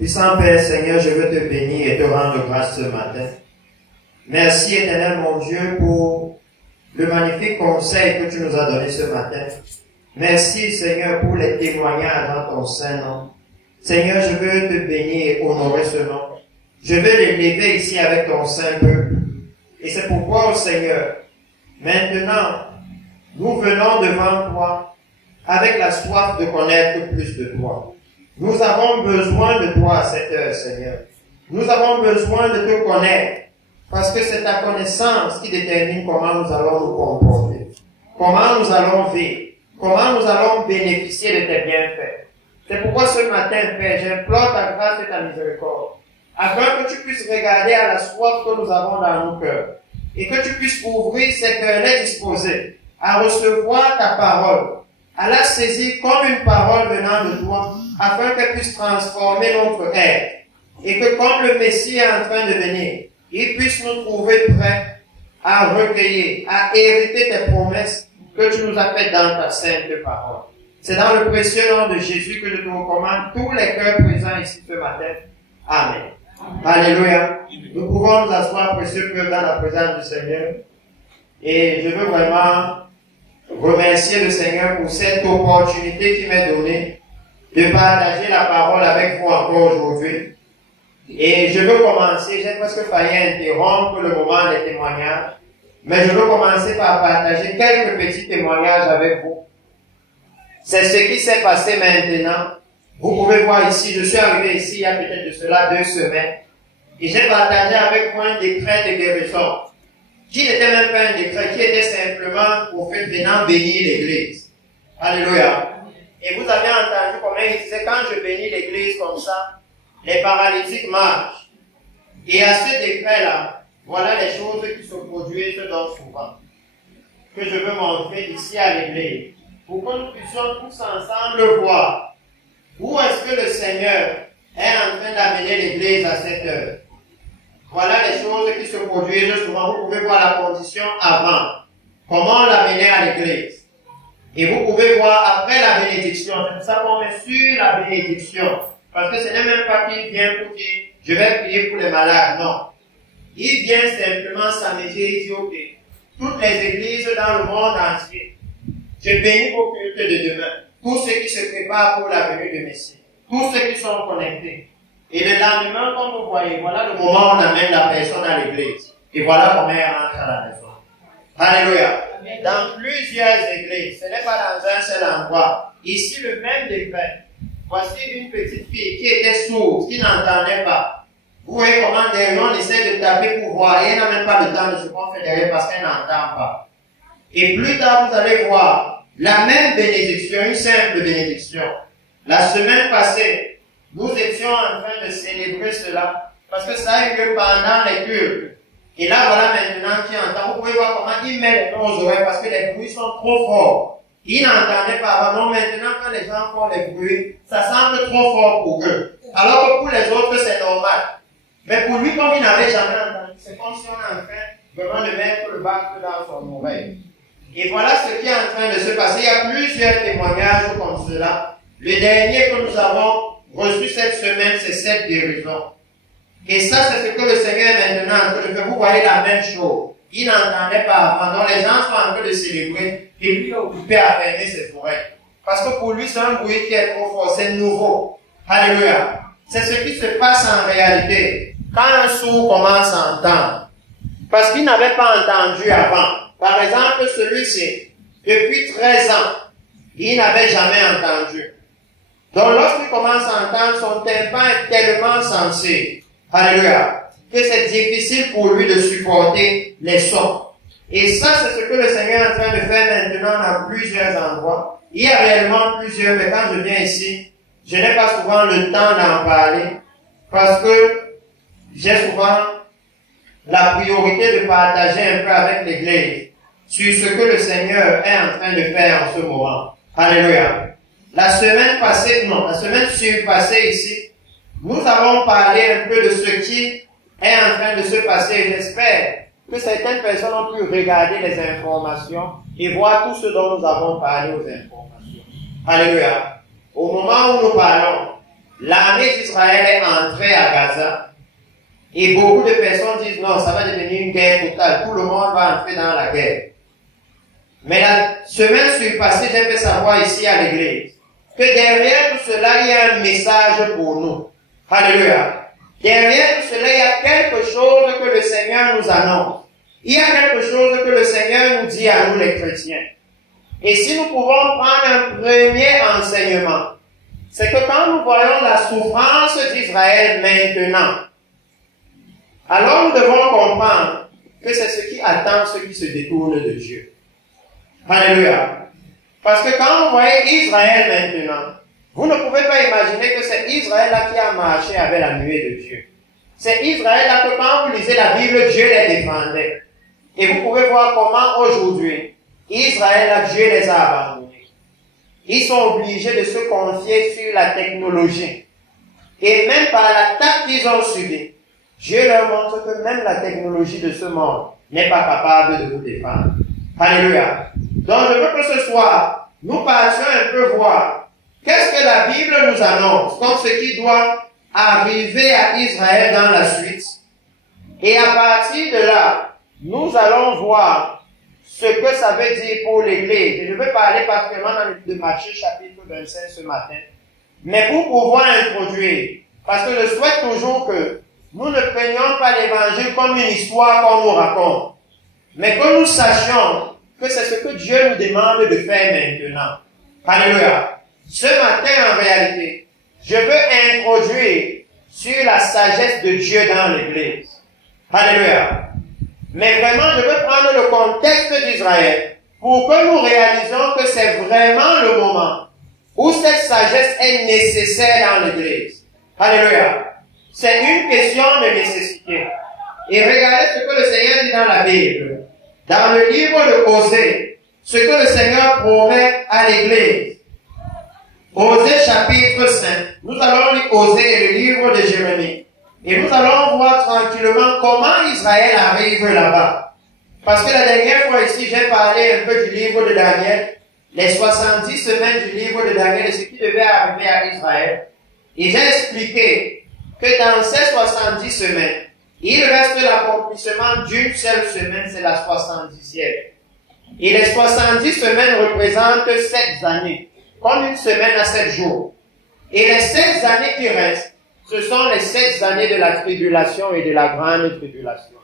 Puissant Père Seigneur, je veux te bénir et te rendre grâce ce matin. Merci éternel mon Dieu pour le magnifique conseil que tu nous as donné ce matin. Merci Seigneur pour les témoignages dans ton saint nom. Seigneur, je veux te bénir et honorer ce nom. Je veux l'élever ici avec ton saint peuple. Et c'est pourquoi, Seigneur, maintenant, nous venons devant toi avec la soif de connaître plus de toi. Nous avons besoin de toi à cette heure, Seigneur. Nous avons besoin de te connaître parce que c'est ta connaissance qui détermine comment nous allons nous comporter, comment nous allons vivre, comment nous allons bénéficier de tes bienfaits. C'est pourquoi ce matin, Père, j'implore ta grâce et ta miséricorde, afin que tu puisses regarder à la soif que nous avons dans nos cœurs, et que tu puisses ouvrir ces cœurs-là disposés à recevoir ta parole, à la saisir comme une parole venant de toi, afin qu'elle puisse transformer notre être, et que comme le Messie est en train de venir, il puisse nous trouver prêts à recueillir, à hériter tes promesses que tu nous as faites dans ta sainte parole. C'est dans le précieux nom de Jésus que je te recommande tous les cœurs présents ici ce matin. Amen. Alléluia. Nous pouvons nous asseoir, précieux peuple, dans la présence du Seigneur. Et je veux vraiment remercier le Seigneur pour cette opportunité qu'il m'a donnée de partager la parole avec vous encore aujourd'hui. Et je veux commencer, j'ai presque failli interrompre le moment des témoignages, mais je veux commencer par partager quelques petits témoignages avec vous. C'est ce qui s'est passé maintenant. Vous pouvez voir ici, je suis arrivé ici il y a peut-être de cela 2 semaines, et j'ai partagé avec vous un décret de guérison, qui n'était même pas un décret, qui était simplement au fait venant bénir l'église. Alléluia. Et vous avez entendu comment il disait, quand je bénis l'église comme ça, les paralytiques marchent. Et à ce décret-là, voilà les choses qui se produisent donc souvent, que je veux montrer ici à l'église, pour que nous puissions tous ensemble voir où est-ce que le Seigneur est en train d'amener l'église à cette heure. Voilà les choses qui se produisent souvent. Vous pouvez voir la condition avant, comment on l'amenait à l'église. Et vous pouvez voir après la bénédiction. C'est pour ça qu'on met sur la bénédiction. Parce que ce n'est même pas qu'il vient pour dire, je vais prier pour les malades. Non. Il vient simplement s'amuser et dire, ok, toutes les églises dans le monde entier, je bénis vos cultes de demain. Tous ceux qui se préparent pour la venue de Messie. Tous ceux qui sont connectés. Et le lendemain, comme vous voyez, voilà le moment où on amène la personne à l'église. Et voilà comment elle rentre à la maison. Alléluia. Dans plusieurs églises, ce n'est pas dans un seul endroit. Ici, le même décret. Voici une petite fille qui était sourde, qui n'entendait pas. Vous voyez comment des gens essaient de taper pour voir. Et elle n'a même pas le temps de se confédérer parce qu'elle n'entend pas. Et plus tard, vous allez voir la même bénédiction, une simple bénédiction. La semaine passée, nous étions en train de célébrer cela parce que ça a eu lieu pendant les cultes. Et là, voilà maintenant qui entend. Vous pouvez voir comment il met les noms aux oreilles parce que les bruits sont trop forts. Ils n'entendaient pas avant. Non, maintenant, quand les gens font les bruits, ça semble trop fort pour eux. Alors que pour les autres, c'est normal. Mais pour lui, comme il n'avait jamais entendu, c'est comme si on est en train vraiment de mettre le bâton dans son oreille. Et voilà ce qui est en train de se passer. Il y a plusieurs témoignages comme cela. Le dernier que nous avons reçu cette semaine, c'est cette guérison. Et ça, c'est ce que le Seigneur est maintenant en train de faire. Vous voyez la même chose. Il n'entendait pas avant. Donc les gens sont en train de célébrer et lui est occupé à fermer ses oreilles. Parce que pour lui, c'est un bruit qui est trop fort. C'est nouveau. Alléluia. C'est ce qui se passe en réalité. Quand un sourd commence à entendre. Parce qu'il n'avait pas entendu avant. Par exemple, celui-ci, depuis 13 ans, il n'avait jamais entendu. Donc lorsqu'il commence à entendre, son tympan est tellement sensé. Alléluia. Que c'est difficile pour lui de supporter les sons. Et ça, c'est ce que le Seigneur est en train de faire maintenant dans plusieurs endroits. Il y a réellement plusieurs, mais quand je viens ici, je n'ai pas souvent le temps d'en parler parce que j'ai souvent la priorité de partager un peu avec l'Église sur ce que le Seigneur est en train de faire en ce moment. Alléluia. La semaine surpassée ici, nous avons parlé un peu de ce qui est en train de se passer. J'espère que certaines personnes ont pu regarder les informations et voir tout ce dont nous avons parlé aux informations. Alléluia. Au moment où nous parlons, l'armée d'Israël est entrée à Gaza, et beaucoup de personnes disent non, ça va devenir une guerre totale, tout le monde va entrer dans la guerre. Mais la semaine surpassée, j'ai fait savoir ici à l'église que derrière tout cela, il y a un message pour nous. Alléluia. Derrière tout cela, il y a quelque chose que le Seigneur nous annonce. Il y a quelque chose que le Seigneur nous dit à nous les chrétiens. Et si nous pouvons prendre un premier enseignement, c'est que quand nous voyons la souffrance d'Israël maintenant, alors nous devons comprendre que c'est ce qui attend ceux qui se détournent de Dieu. Alléluia. Parce que quand vous voyez Israël maintenant, vous ne pouvez pas imaginer que c'est Israël-là qui a marché avec la nuée de Dieu. C'est Israël-là que quand vous lisez la Bible, Dieu les défendait. Et vous pouvez voir comment aujourd'hui, Israël-là, Dieu les a abandonnés. Ils sont obligés de se confier sur la technologie. Et même par l'attaque qu'ils ont subie, Dieu leur montre que même la technologie de ce monde n'est pas capable de vous défendre. Alléluia. Donc je veux que ce soir, nous passions un peu voir qu'est-ce que la Bible nous annonce comme ce qui doit arriver à Israël dans la suite. Et à partir de là, nous allons voir ce que ça veut dire pour l'Église. Et je vais parler particulièrement dans le livre de Matthieu chapitre 25 ce matin. Mais pour pouvoir introduire, parce que je souhaite toujours que nous ne prenions pas l'Évangile comme une histoire qu'on nous raconte, mais que nous sachions que c'est ce que Dieu nous demande de faire maintenant. Alléluia. Ce matin, en réalité, je veux introduire sur la sagesse de Dieu dans l'Église. Alléluia. Mais vraiment, je veux prendre le contexte d'Israël pour que nous réalisions que c'est vraiment le moment où cette sagesse est nécessaire dans l'Église. Alléluia. C'est une question de nécessité. Et regardez ce que le Seigneur dit dans la Bible. Dans le livre de Osée, ce que le Seigneur promet à l'Église. Osée chapitre 5. Nous allons lire Osée et le livre de Jérémie. Et nous allons voir tranquillement comment Israël arrive là-bas. Parce que la dernière fois ici, j'ai parlé un peu du livre de Daniel, les 70 semaines du livre de Daniel et ce qui devait arriver à Israël. Et j'ai expliqué que dans ces 70 semaines, il reste l'accomplissement d'une seule semaine, c'est la 70e. Et les 70 semaines représentent 7 années, comme une semaine à 7 jours. Et les 7 années qui restent, ce sont les 7 années de la tribulation et de la grande tribulation.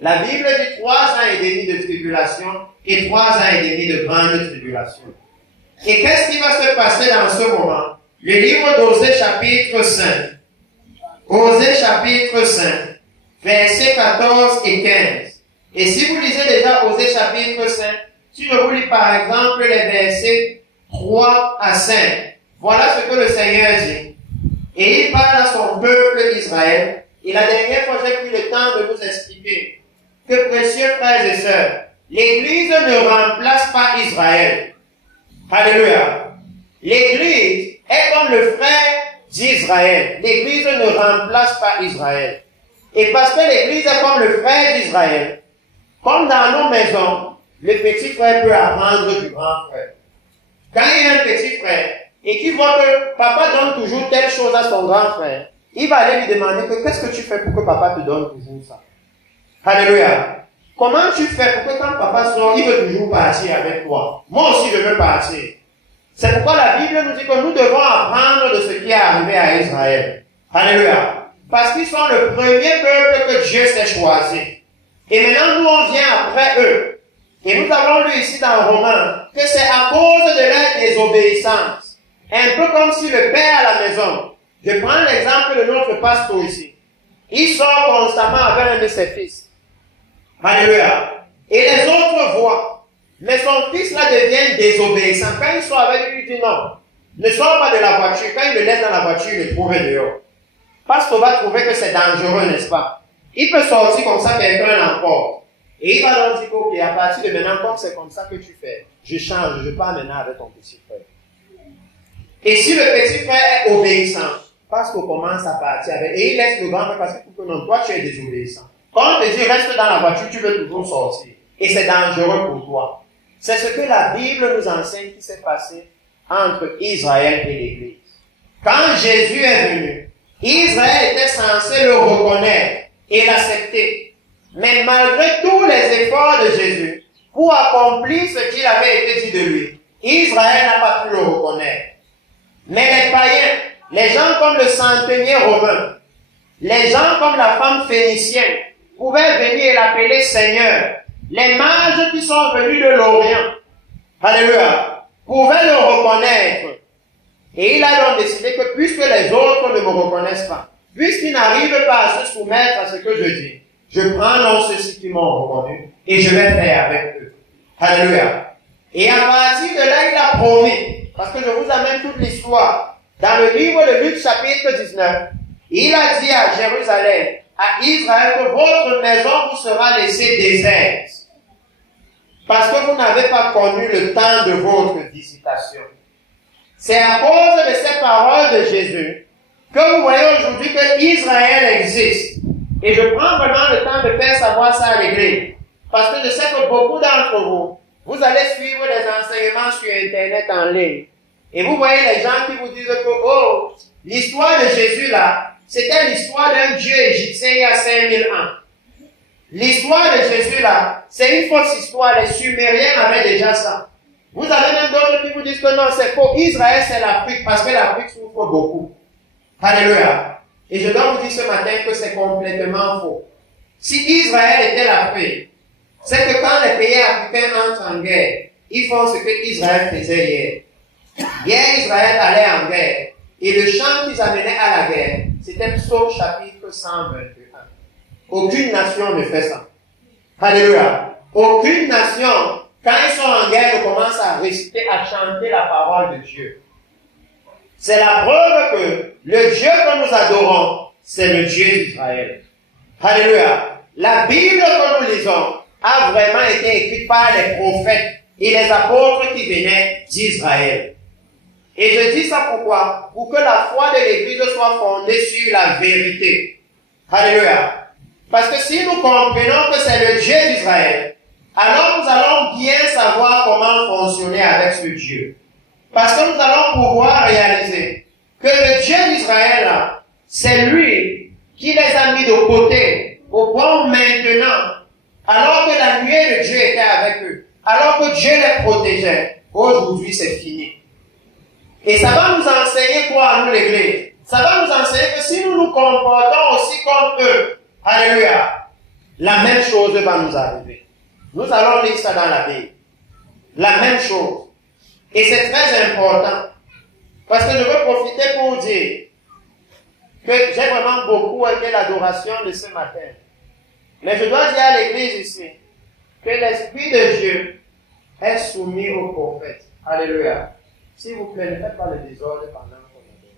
La Bible dit 3 ans et demi de tribulation et 3 ans et demi de grande tribulation. Et qu'est-ce qui va se passer dans ce moment? Le livre d'Osée chapitre 5. Osée chapitre 5, versets 14 et 15. Et si vous lisez déjà Osée chapitre 5, si je vous lis par exemple les versets 3 à 5, voilà ce que le Seigneur dit. Et il parle à son peuple Israël. Et la dernière fois, j'ai pris le temps de vous expliquer que, précieux frères et sœurs, l'Église ne remplace pas Israël. Alléluia. L'Église est comme le frère d'Israël. L'Église ne remplace pas Israël. Et parce que l'Église est comme le frère d'Israël, comme dans nos maisons, le petit frère peut apprendre du grand frère. Quand il y a un petit frère, et qu'il voit que papa donne toujours telle chose à son grand frère, il va aller lui demander que qu'est-ce que tu fais pour que papa te donne toujours ça? Alléluia. Comment tu fais pour que quand papa sort, il veut toujours partir avec toi? Moi aussi je veux partir. C'est pourquoi la Bible nous dit que nous devons apprendre de ce qui est arrivé à Israël. Alléluia. Parce qu'ils sont le premier peuple que Dieu s'est choisi. Et maintenant nous on vient après eux. Et nous avons lu ici dans Romains que c'est à cause de leur désobéissance. Un peu comme si le père à la maison, je prends l'exemple de notre pasteur ici, il sort constamment avec un de ses fils. Alléluia. Et les autres voient. Mais son fils là devient désobéissant. Quand il sort avec lui, il dit non, ne sors pas de la voiture. Quand il le laisse dans la voiture, il le trouve dehors. Parce qu'on va trouver que c'est dangereux, n'est-ce pas? Il peut sortir comme ça, quelqu'un l'emporte. Et il va donc dire, ok, à partir de maintenant, comme c'est comme ça que tu fais, je change, je pars maintenant avec ton petit frère. Et si le petit frère est obéissant, parce qu'on commence à partir avec, et il laisse le grand frère parce que non, toi tu es désobéissant. Quand on te dit reste dans la voiture, tu veux toujours sortir. Et c'est dangereux pour toi. C'est ce que la Bible nous enseigne qui s'est passé entre Israël et l'Église. quand Jésus est venu, Israël était censé le reconnaître et l'accepter. Mais malgré tous les efforts de Jésus pour accomplir ce qu'il avait été dit de lui, Israël n'a pas pu le reconnaître. Mais les païens, les gens comme le centenier romain, les gens comme la femme phénicienne, pouvaient venir et l'appeler Seigneur. Les mages qui sont venus de l'Orient, alléluia, pouvaient le reconnaître. Et il a donc décidé que puisque les autres ne me reconnaissent pas, puisqu'ils n'arrivent pas à se soumettre à ce que je dis, je prends donc ceux-ci qui m'ont reconnu et je vais faire avec eux. Alléluia. Et à partir de là, il a promis, parce que je vous amène toute l'histoire, dans le livre de Luc chapitre 19, il a dit à Jérusalem, à Israël, que votre maison vous sera laissée déserte, parce que vous n'avez pas connu le temps de votre visitation. C'est à cause de ces paroles de Jésus que vous voyez aujourd'hui que Israël existe. Et je prends vraiment le temps de faire savoir ça à l'église. Parce que je sais que beaucoup d'entre vous, vous allez suivre les enseignements sur Internet en ligne. Et vous voyez les gens qui vous disent que, oh, l'histoire de Jésus là, c'était l'histoire d'un dieu égyptien il y a 5000 ans. L'histoire de Jésus là, c'est une fausse histoire. Les Sumériens avaient déjà ça. Vous avez même d'autres qui vous disent que non, c'est faux. Israël, c'est l'Afrique, parce que l'Afrique souffre beaucoup. Alléluia. Et je dois vous dire ce matin que c'est complètement faux. Si Israël était l'Afrique, c'est que quand les pays africains entrent en guerre, ils font ce que Israël faisait hier. Hier, Israël allait en guerre. Et le chant qu'ils amenaient à la guerre, c'était Psaume chapitre 121. Aucune nation ne fait ça. Alléluia. Aucune nation, quand ils sont en guerre, ne commence à réciter, à chanter la parole de Dieu. C'est la preuve que le Dieu que nous adorons, c'est le Dieu d'Israël. Alléluia. La Bible que nous lisons a vraiment été écrite par les prophètes et les apôtres qui venaient d'Israël. Et je dis ça pourquoi? Pour que la foi de l'Église soit fondée sur la vérité. Alléluia. Parce que si nous comprenons que c'est le Dieu d'Israël, alors nous allons bien savoir comment fonctionner avec ce Dieu. Parce que nous allons pouvoir réaliser que le Dieu d'Israël, c'est lui qui les a mis de côté, au point maintenant, alors que la nuée de Dieu était avec eux, alors que Dieu les protégeait, aujourd'hui c'est fini. Et ça va nous enseigner quoi à nous l'Église? Ça va nous enseigner que si nous nous comportons aussi comme eux, alléluia, la même chose va nous arriver. Nous allons lire ça dans la Bible. La même chose. Et c'est très important. Parce que je veux profiter pour dire que j'ai vraiment beaucoup aimé l'adoration de ce matin. Mais je dois dire à l'église ici que l'Esprit de Dieu est soumis aux prophètes. Alléluia. S'il vous plaît, ne faites pas le désordre pendant qu'on adore.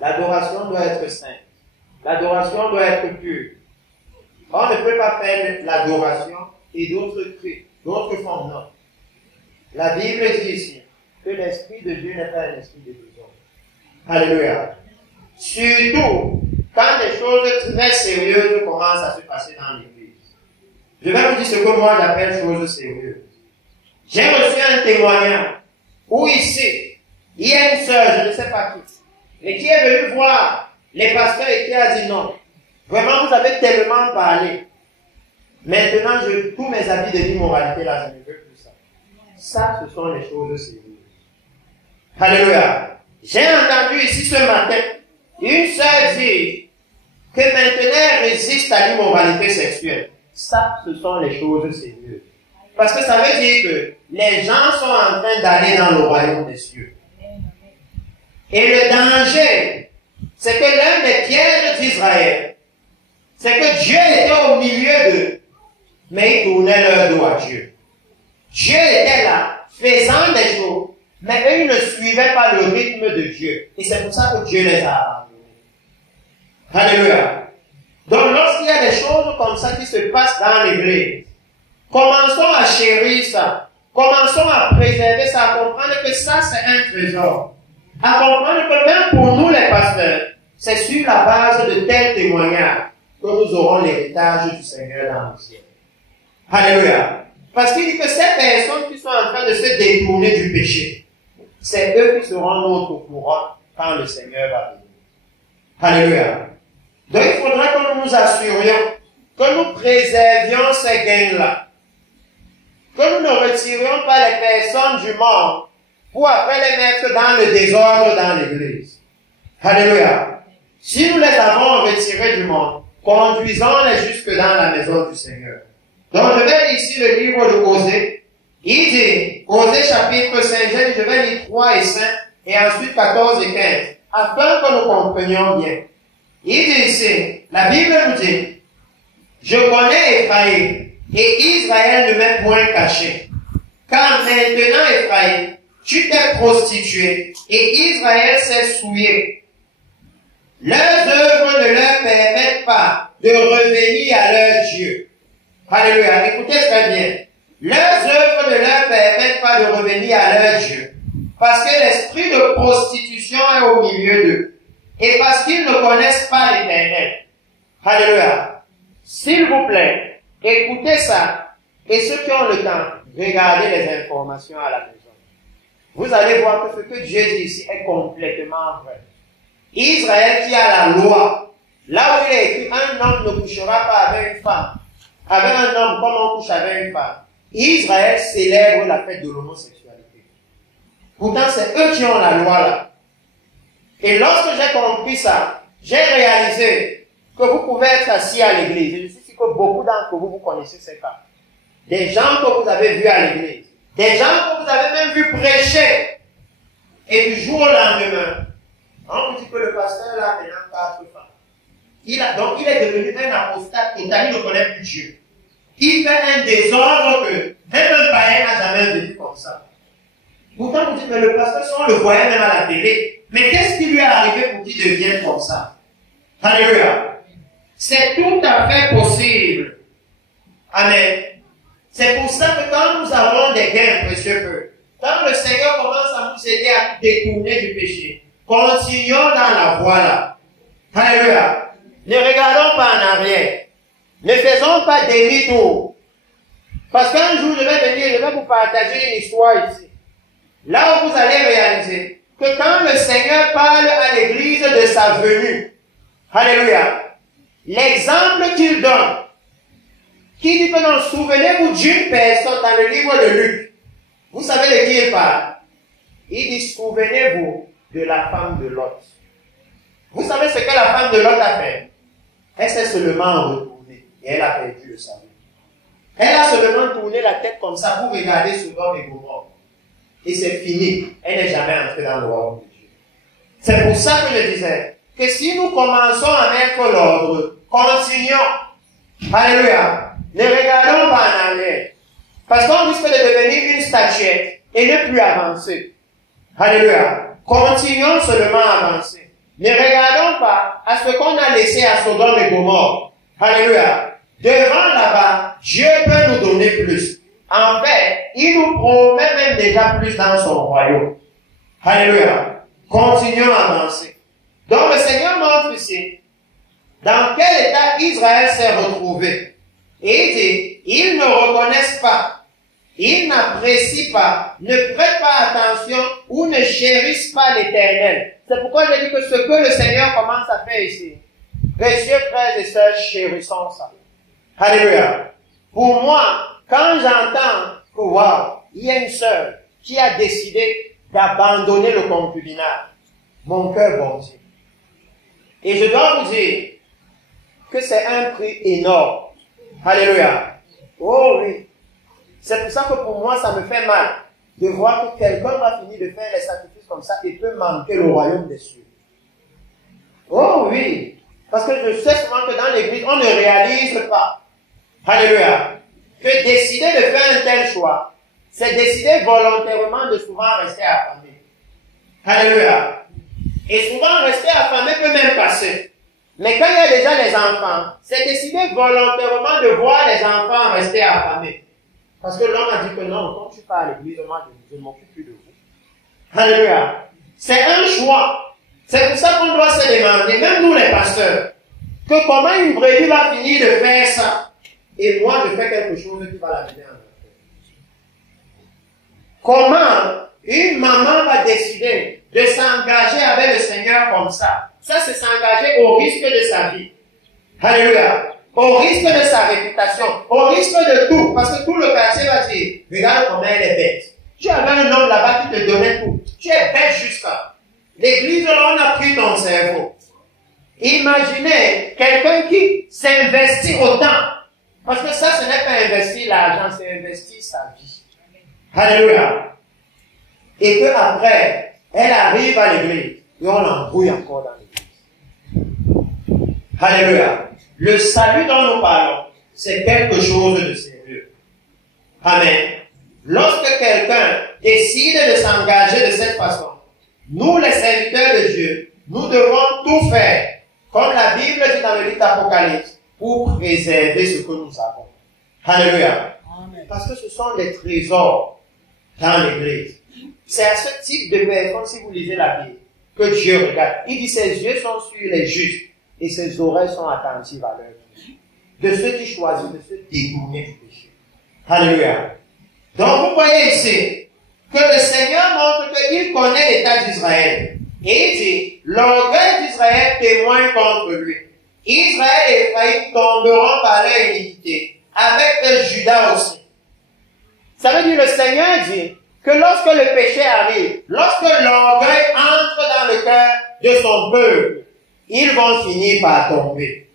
L'adoration doit être sainte. L'adoration doit être pure. On ne peut pas faire l'adoration et d'autres cris, d'autres font non. La Bible dit ici que l'Esprit de Dieu n'est pas un esprit de désordre. Alléluia. Surtout quand des choses très sérieuses commencent à se passer dans l'Église. Je vais vous dire ce que moi j'appelle choses sérieuses. J'ai reçu un témoignage où ici, il y a une sœur, je ne sais pas qui, mais qui est venue voir les pasteurs et qui a dit non. Vraiment, vous avez tellement parlé. Maintenant, tous mes habits de l'immoralité là, je ne veux plus ça. Ça, ce sont les choses sérieuses. Alléluia. J'ai entendu ici ce matin une sœur dire que maintenant elle résiste à l'immoralité sexuelle. Ça, ce sont les choses sérieuses. Parce que ça veut dire que les gens sont en train d'aller dans le royaume des cieux. Et le danger, c'est que l'un des pièges d'Israël, c'est que Dieu était au milieu d'eux, mais ils tournaient leur dos à Dieu. Dieu était là, faisant des choses, mais eux, ils ne suivaient pas le rythme de Dieu. Et c'est pour ça que Dieu les a abandonnés. Alléluia. Donc, lorsqu'il y a des choses comme ça qui se passent dans l'Église, commençons à chérir ça. Commençons à préserver ça, à comprendre que ça, c'est un trésor. À comprendre que même pour nous, les pasteurs, c'est sur la base de tels témoignages que nous aurons l'héritage du Seigneur dans le ciel. Alléluia. Parce qu'il dit que ces personnes qui sont en train de se détourner du péché, c'est eux qui seront notre couronne quand le Seigneur va venir. Alléluia. Donc il faudra que nous nous assurions que nous préservions ces gains-là. Que nous ne retirions pas les personnes du monde pour après les mettre dans le désordre dans l'église. Alléluia. Si nous les avons retirés du monde, conduisons-les jusque dans la maison du Seigneur. Donc je vais lire ici le livre de Osée. Il dit, Osée chapitre 5, je vais lire 3 et 5, et ensuite 14 et 15, afin que nous comprenions bien. Il dit ici, la Bible nous dit, je connais Ephraïm, et Israël ne m'est point caché. Car maintenant, Ephraïm, tu t'es prostitué, et Israël s'est souillé. Leurs œuvres ne leur permettent pas de revenir à leur Dieu. Alléluia. Écoutez très bien. Leurs œuvres ne leur permettent pas de revenir à leur Dieu. Parce que l'esprit de prostitution est au milieu d'eux. Et parce qu'ils ne connaissent pas l'Éternel. Alléluia. S'il vous plaît, écoutez ça. Et ceux qui ont le temps, regardez les informations à la maison. Vous allez voir que ce que Dieu dit ici est complètement vrai. Israël qui a la loi, là où il est écrit, un homme ne couchera pas avec une femme. Avec un homme comme on couche avec une femme. Israël célèbre la fête de l'homosexualité. Pourtant, c'est eux qui ont la loi là. Et lorsque j'ai compris ça, j'ai réalisé que vous pouvez être assis à l'église. Et je suis sûr que beaucoup d'entre vous, vous connaissez ces cas. Des gens que vous avez vus à l'église. Des gens que vous avez même vu prêcher. Et du jour au lendemain, on vous dit que le pasteur là a maintenant 4 femmes. Donc il est devenu un apostat total, il ne connaît plus Dieu. Il fait un désordre que même un païen n'a jamais vécu comme ça. Pourtant, vous dites, mais le pasteur, si on le voyait même à la télé, mais qu'est-ce qui lui est arrivé pour qu'il devienne comme ça? Alléluia. C'est tout à fait possible. Amen. C'est pour ça que quand nous avons des gains précieux, quand le Seigneur commence à nous aider à nous détourner du péché, continuons dans la voie là. Alléluia. Ne regardons pas en arrière. Ne faisons pas demi-tour. Parce qu'un jour, je vais venir, je vais vous partager une histoire ici. Là où vous allez réaliser que quand le Seigneur parle à l'église de sa venue, alléluia, l'exemple qu'il donne, qui dit que non, souvenez-vous d'une personne dans le livre de Luc. Vous savez de qui il parle? Il dit, souvenez-vous de la femme de Lot. Vous savez ce que la femme de Lot a fait? Elle s'est seulement retournée et elle a perdu le salut. Elle a seulement tourné la tête comme ça pour regarder Sodome et Gomorrhe. Et c'est fini. Elle n'est jamais entrée dans le royaume de Dieu. C'est pour ça que je disais que si nous commençons à mettre l'ordre, continuons. Alléluia. Ne regardons pas en arrière. Parce qu'on risque de devenir une statuette et ne plus avancer. Alléluia. Continuons seulement à avancer. Ne regardons pas à ce qu'on a laissé à Sodome et Gomorrhe. Alléluia. Devant là-bas, Dieu peut nous donner plus. En fait, il nous promet même déjà plus dans son royaume. Alléluia. Continuons à avancer. Donc le Seigneur montre ici dans quel état Israël s'est retrouvé. Et il dit, ils ne reconnaissent pas, ils n'apprécient pas, ne prêtent pas attention ou ne chérissent pas l'Éternel. C'est pourquoi je dis que ce que le Seigneur commence à faire ici, précieux frères et sœurs, chérissons ça. Alléluia. Pour moi, quand j'entends que, wow, il y a une sœur qui a décidé d'abandonner le concubinage, mon cœur bondit. Et je dois vous dire que c'est un prix énorme. Alléluia. Oh oui. C'est pour ça que pour moi, ça me fait mal de voir que quelqu'un va finir de faire les sacrifices comme ça et peut manquer le royaume des cieux. Oh oui. Parce que je sais souvent que dans l'église, on ne réalise pas. Alléluia. Que décider de faire un tel choix, c'est décider volontairement de souvent rester affamé. Alléluia. Et souvent, rester affamé peut même passer. Mais quand il y a déjà les enfants, c'est décider volontairement de voir les enfants rester affamés. Parce que l'homme a dit que non, quand tu pars à l'église, moi, je ne m'occupe plus de vous. Alléluia. C'est un choix. C'est pour ça qu'on doit se demander, même nous les pasteurs, que comment une brebis va finir de faire ça. Et moi, je fais quelque chose qui va l'amener en enfer. Comment une maman va décider de s'engager avec le Seigneur comme ça. Ça, c'est s'engager au risque de sa vie. Alléluia. Au risque de sa réputation, au risque de tout, parce que tout le quartier va dire, regarde comment elle est bête. Tu avais un homme là-bas qui te donnait tout. Tu es bête jusqu'à. L'église, là, on a pris ton cerveau. Imaginez quelqu'un qui s'investit autant. Parce que ça, ce n'est pas investir l'argent, c'est investir sa vie. Alléluia. Et que après, elle arrive à l'église et on l'embrouille encore dans l'église. Alléluia. Le salut dont nous parlons, c'est quelque chose de sérieux. Amen. Lorsque quelqu'un décide de s'engager de cette façon, nous, les serviteurs de Dieu, nous devons tout faire, comme la Bible dit dans le livre d'Apocalypse, pour préserver ce que nous avons. Alléluia. Amen. Parce que ce sont des trésors dans l'église. C'est à ce type de personnes, si vous lisez la Bible, que Dieu regarde. Il dit, ses yeux sont sur les justes et ses oreilles sont attentives à leur vie. De ceux qui choisissent de se détourner du péché. Alléluia. Donc vous voyez ici que le Seigneur montre qu'il connaît l'état d'Israël. Et il dit, l'orgueil d'Israël témoigne contre lui. Israël et Ephraïm tomberont par leur iniquité, avec Judas aussi. Ça veut dire, le Seigneur dit que lorsque le péché arrive, lorsque l'orgueil entre dans le cœur de son peuple, ils vont finir par tomber.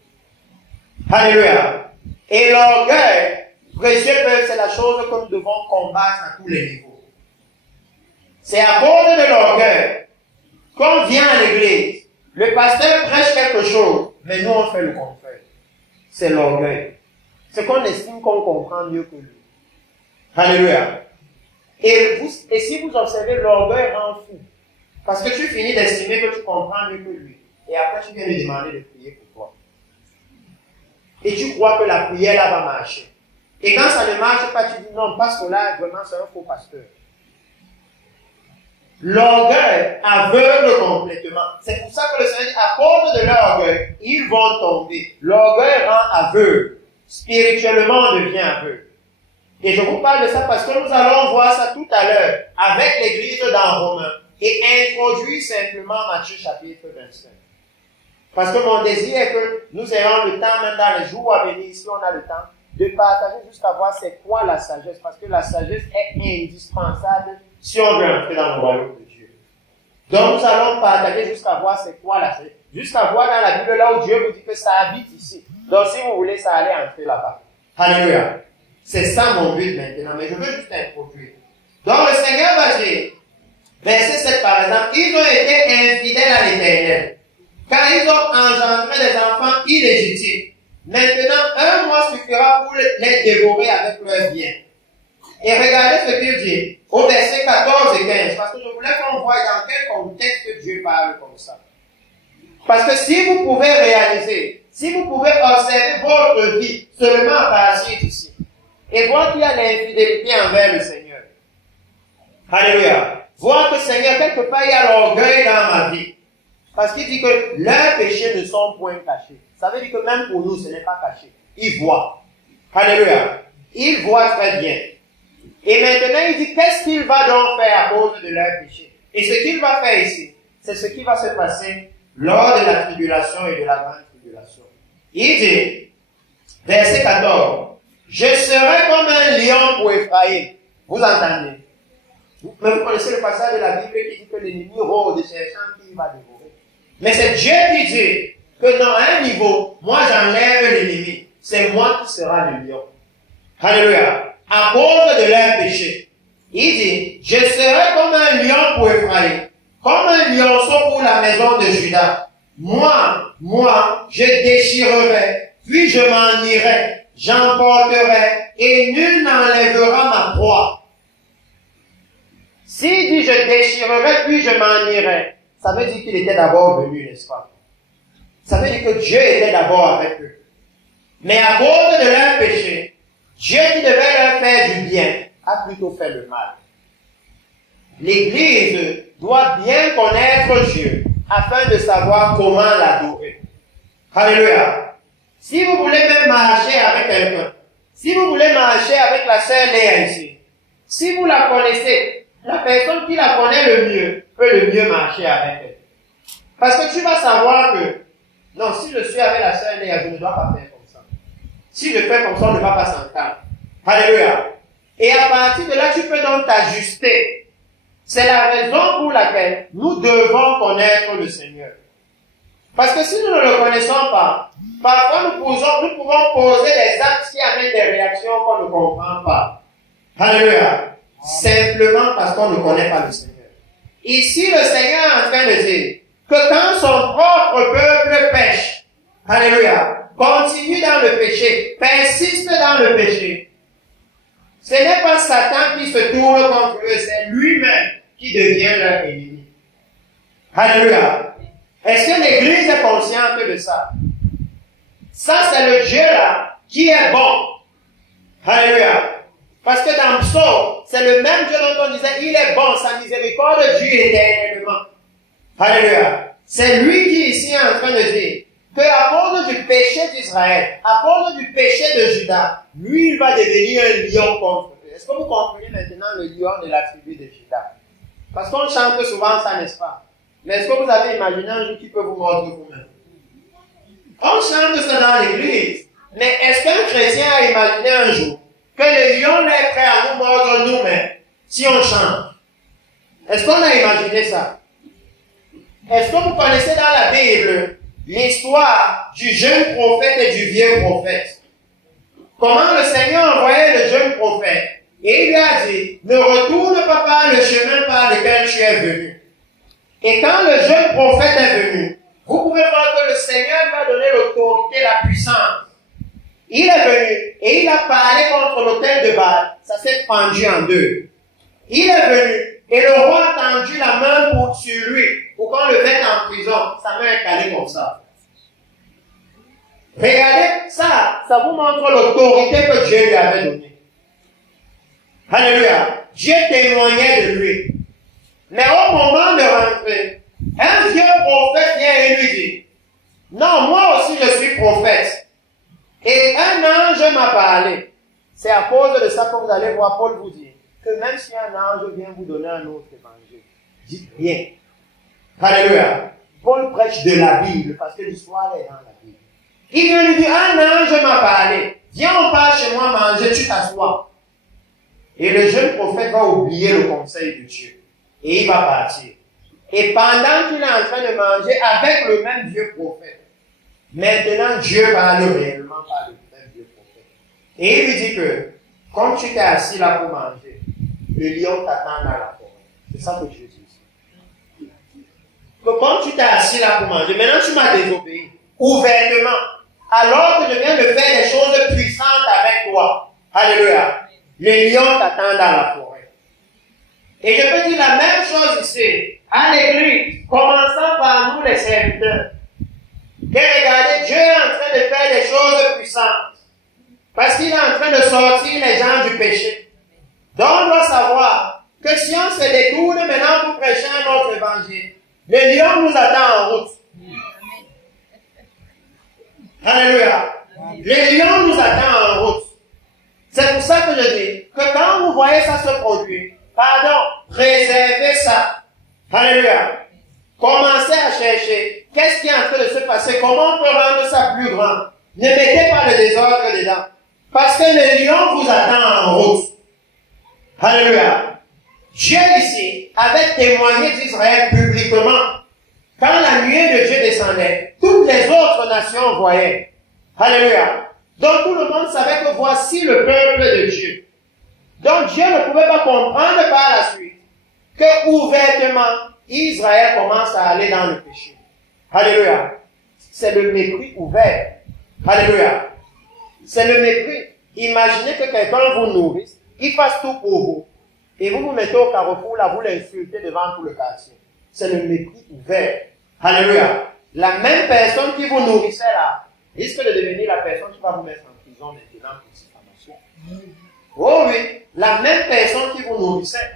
Alléluia. Et l'orgueil, précieux peuple, c'est la chose que nous devons combattre à tous les niveaux. C'est à cause de l'orgueil qu'on vient à l'église. Le pasteur prêche quelque chose, mais nous on fait le contraire. C'est l'orgueil. C'est qu'on estime qu'on comprend mieux que lui. Alléluia. Et si vous observez, l'orgueil rend fou. Parce que tu finis d'estimer que tu comprends mieux que lui. Et après tu viens lui demander de prier pour toi. Et tu crois que la prière là va marcher. Et quand ça ne marche pas, tu dis non, parce que là, vraiment, c'est un faux pasteur. L'orgueil aveugle complètement. C'est pour ça que le Seigneur dit, à cause de l'orgueil, ils vont tomber. L'orgueil rend aveugle. Spirituellement, on devient aveugle. Et je vous parle de ça parce que nous allons voir ça tout à l'heure avec l'église dans Romains et introduire simplement Matthieu chapitre 25. Parce que mon désir est que nous ayons le temps, même dans les jours à venir, si on a le temps, de partager jusqu'à voir c'est quoi la sagesse. Parce que la sagesse est indispensable si on veut entrer dans le royaume de Dieu. Donc nous allons partager jusqu'à voir c'est quoi la sagesse. Jusqu'à voir dans la Bible là où Dieu vous dit que ça habite ici. Donc si vous voulez, ça allait entrer là-bas. Alléluia. C'est ça mon but maintenant, mais je veux juste introduire. Donc le Seigneur va dire, verset 7 par exemple, ils ont été infidèles à l'Éternel, car ils ont engendré des enfants illégitimes. Maintenant, un mois suffira pour les dévorer avec leurs biens. Et regardez ce qu'il dit au verset 14 et 15, parce que je voulais qu'on voie dans quel contexte Dieu parle comme ça. Parce que si vous pouvez réaliser, si vous pouvez observer votre vie seulement à partir d'ici, et voir qu'il y a l'infidélité envers le Seigneur. Alléluia. Voir que Seigneur, quelque part, il y a l'orgueil dans ma vie. Parce qu'il dit que leurs péchés ne sont point cachés. Ça veut dire que même pour nous, ce n'est pas caché. Ils voient. Alléluia. Ils voient très bien. Et maintenant, il dit, qu'est-ce qu'il va donc faire à cause de leurs péchés? Et ce qu'il va faire ici, c'est ce qui va se passer lors de la tribulation et de la grande tribulation. Il dit, verset 14, je serai comme un lion pour Ephraïm. Vous entendez? Mais vous connaissez le passage de la Bible qui dit que l'ennemi rôde cherchant qui va dévorer. Mais c'est Dieu qui dit que dans un niveau, moi j'enlève l'ennemi. C'est moi qui sera le lion. Alléluia. À cause de leur péché. Il dit, je serai comme un lion pour Ephraïm, comme un lionceau pour la maison de Judas. Moi, je déchirerai, puis je m'en irai. J'emporterai et nul n'enlèvera ma proie. S'il dit je déchirerai puis je m'en irai, ça veut dire qu'il était d'abord venu, n'est-ce pas? Ça veut dire que Dieu était d'abord avec eux. Mais à cause de leur péché, Dieu qui devait leur faire du bien, a plutôt fait le mal. L'Église doit bien connaître Dieu afin de savoir comment l'adorer. Alléluia. Si vous voulez même marcher avec quelqu'un, si vous voulez marcher avec la sœur Léa ici, si vous la connaissez, la personne qui la connaît le mieux peut peux le mieux marcher avec elle. Parce que tu vas savoir que, non, si je suis avec la sœur Léa, je ne dois pas faire comme ça. Si je fais comme ça, on ne va pas s'entendre. Alléluia. Et à partir de là, tu peux donc t'ajuster. C'est la raison pour laquelle nous devons connaître le Seigneur. Parce que si nous ne le connaissons pas, parfois nous pouvons poser des actes qui amènent des réactions qu'on ne comprend pas. Alléluia. Simplement parce qu'on ne connaît pas le Seigneur. Ici, le Seigneur est en train de dire que quand son propre peuple pêche, alléluia, continue dans le péché, persiste dans le péché, ce n'est pas Satan qui se tourne contre eux, c'est lui-même qui devient leur ennemi. Alléluia. Est-ce que l'Église est consciente de ça? Ça, c'est le Dieu-là qui est bon. Alléluia. Parce que dans le psaume, c'est le même Dieu dont on disait, il est bon, sa miséricorde dure éternellement. Alléluia. C'est lui qui ici est en train de dire que à cause du péché d'Israël, à cause du péché de Juda, lui, il va devenir un lion contre eux. Est-ce que vous comprenez maintenant le lion de la tribu de Juda? Parce qu'on chante souvent ça, n'est-ce pas? Mais est-ce que vous avez imaginé un jour qui peut vous mordre vous-même? On chante ça dans l'église. Mais est-ce qu'un chrétien a imaginé un jour que le lion est prêt à nous mordre nous-mêmes si on chante? Est-ce qu'on a imaginé ça? Est-ce que vous connaissez dans la Bible l'histoire du jeune prophète et du vieux prophète? Comment le Seigneur envoyait le jeune prophète et il lui a dit, ne retourne pas par le chemin par lequel tu es venu. Et quand le jeune prophète est venu, vous pouvez voir que le Seigneur lui a donné l'autorité, la puissance. Il est venu et il a parlé contre l'autel de Baal. Ça s'est pendu en deux. Il est venu et le roi a tendu la main sur lui pour qu'on le mette en prison. Sa main est calée comme ça. Regardez ça, ça vous montre l'autorité que Dieu lui avait donnée. Alléluia. Dieu témoignait de lui. Mais au moment de rentrer, un vieux prophète vient et lui dit, non, moi aussi je suis prophète. Et un ange m'a parlé. C'est à cause de ça que vous allez voir Paul vous dire que même si un ange vient vous donner un autre évangile, dites rien. Alléluia. Paul prêche de la Bible parce que l'histoire est dans la Bible. Il vient lui dire, un ange m'a parlé. Viens, on part chez moi manger, tu t'assois. Et le jeune prophète va oublier le conseil de Dieu. Et il va partir. Et pendant qu'il est en train de manger avec le même vieux prophète, maintenant Dieu parle réellement par le même vieux prophète. Et il lui dit que, comme tu t'es assis là pour manger, le lion t'attend dans la forêt. C'est ça que Dieu dit ici. Que comme tu t'es assis là pour manger, maintenant tu m'as désobéi, ouvertement, alors que je viens de faire des choses puissantes avec toi. Alléluia. Le lion t'attend dans la forêt. Et je peux dire la même chose ici, à l'église, commençant par nous les serviteurs. Et regardez, Dieu est en train de faire des choses puissantes. Parce qu'il est en train de sortir les gens du péché. Donc on doit savoir que si on se détourne maintenant pour prêcher un autre évangile, le lion nous attend en route. Alléluia. Le lion nous attend en route. C'est pour ça que je dis que quand vous voyez ça se produire, pardon, réservez ça. Alléluia. Commencez à chercher. Qu'est-ce qui est en train de se passer? Comment on peut rendre ça plus grand? Ne mettez pas le désordre dedans. Parce que le lion vous attend en route. Alléluia. Dieu ici avait témoigné d'Israël publiquement. Quand la nuée de Dieu descendait, toutes les autres nations voyaient. Alléluia. Donc tout le monde savait que voici le peuple de Dieu. Donc Dieu ne pouvait pas comprendre par la suite que ouvertement Israël commence à aller dans le péché. Alléluia. C'est le mépris ouvert. Alléluia. C'est le mépris. Imaginez que quelqu'un vous nourrisse, il fasse tout pour vous, et vous vous mettez au carrefour là, vous l'insultez devant tout le quartier. C'est le mépris ouvert. Alléluia. La même personne qui vous nourrissait là, risque de devenir la personne qui va vous mettre en prison maintenant pour diffamation. Oh oui, la même personne qui vous nourrissait.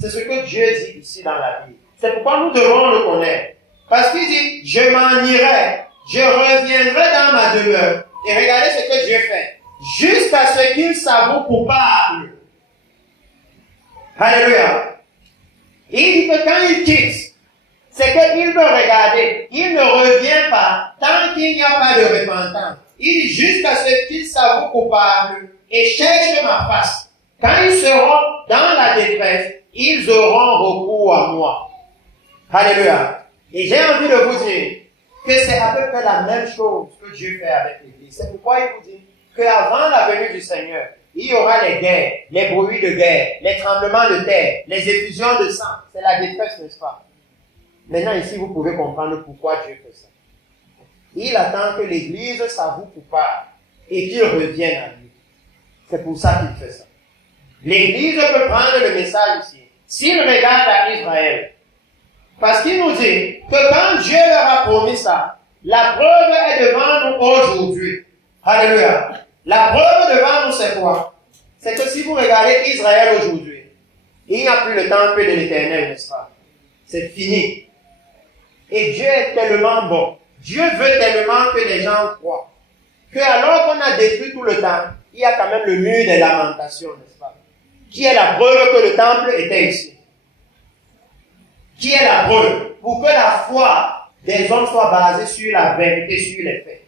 C'est ce que Dieu dit ici dans la Bible. C'est pourquoi nous devons le connaître. Parce qu'il dit, je m'en irai, je reviendrai dans ma demeure. Et regardez ce que Dieu fait. Jusqu'à ce qu'il s'avoue coupable. Alléluia. Il dit que quand il quitte, c'est qu'il veut regarder. Il ne revient pas tant qu'il n'y a pas de repentance. Il dit jusqu'à ce qu'il s'avoue coupable et cherche ma face. Quand ils seront dans la détresse, ils auront recours à moi. Alléluia. Et j'ai envie de vous dire que c'est à peu près la même chose que Dieu fait avec l'Église. C'est pourquoi il vous dit qu'avant la venue du Seigneur, il y aura les guerres, les bruits de guerre, les tremblements de terre, les effusions de sang. C'est la détresse, n'est-ce pas? Maintenant, ici, vous pouvez comprendre pourquoi Dieu fait ça. Il attend que l'Église s'avoue coupable et qu'il revienne à lui. C'est pour ça qu'il fait ça. L'Église peut prendre le message ici. S'il regarde à Israël, parce qu'il nous dit que quand Dieu leur a promis ça, la preuve est devant nous aujourd'hui. Alléluia. La preuve devant nous, c'est quoi? C'est que si vous regardez Israël aujourd'hui, il n'y a plus le temple de l'Éternel, n'est-ce pas? C'est fini. Et Dieu est tellement bon. Dieu veut tellement que les gens croient. Que alors qu'on a détruit tout le temple, il y a quand même le mur des lamentations, n'est-ce pas? Qui est la preuve que le temple était ici? Qui est la preuve? Pour que la foi des hommes soit basée sur la vérité, sur les faits.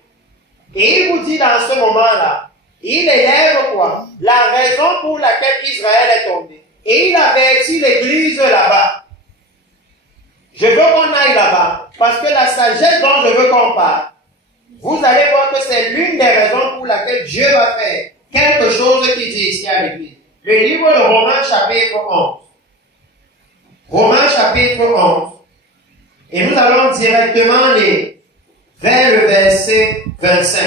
Et il vous dit dans ce moment-là, il élève quoi? La raison pour laquelle Israël est tombé. Et il avertit l'église là-bas. Je veux qu'on aille là-bas, parce que la sagesse dont je veux qu'on parle, vous allez voir que c'est l'une des raisons pour laquelle Dieu va faire quelque chose qui dit ici à l'église. Le livre de Romains chapitre 11. Romains chapitre 11. Et nous allons directement aller vers le verset 25.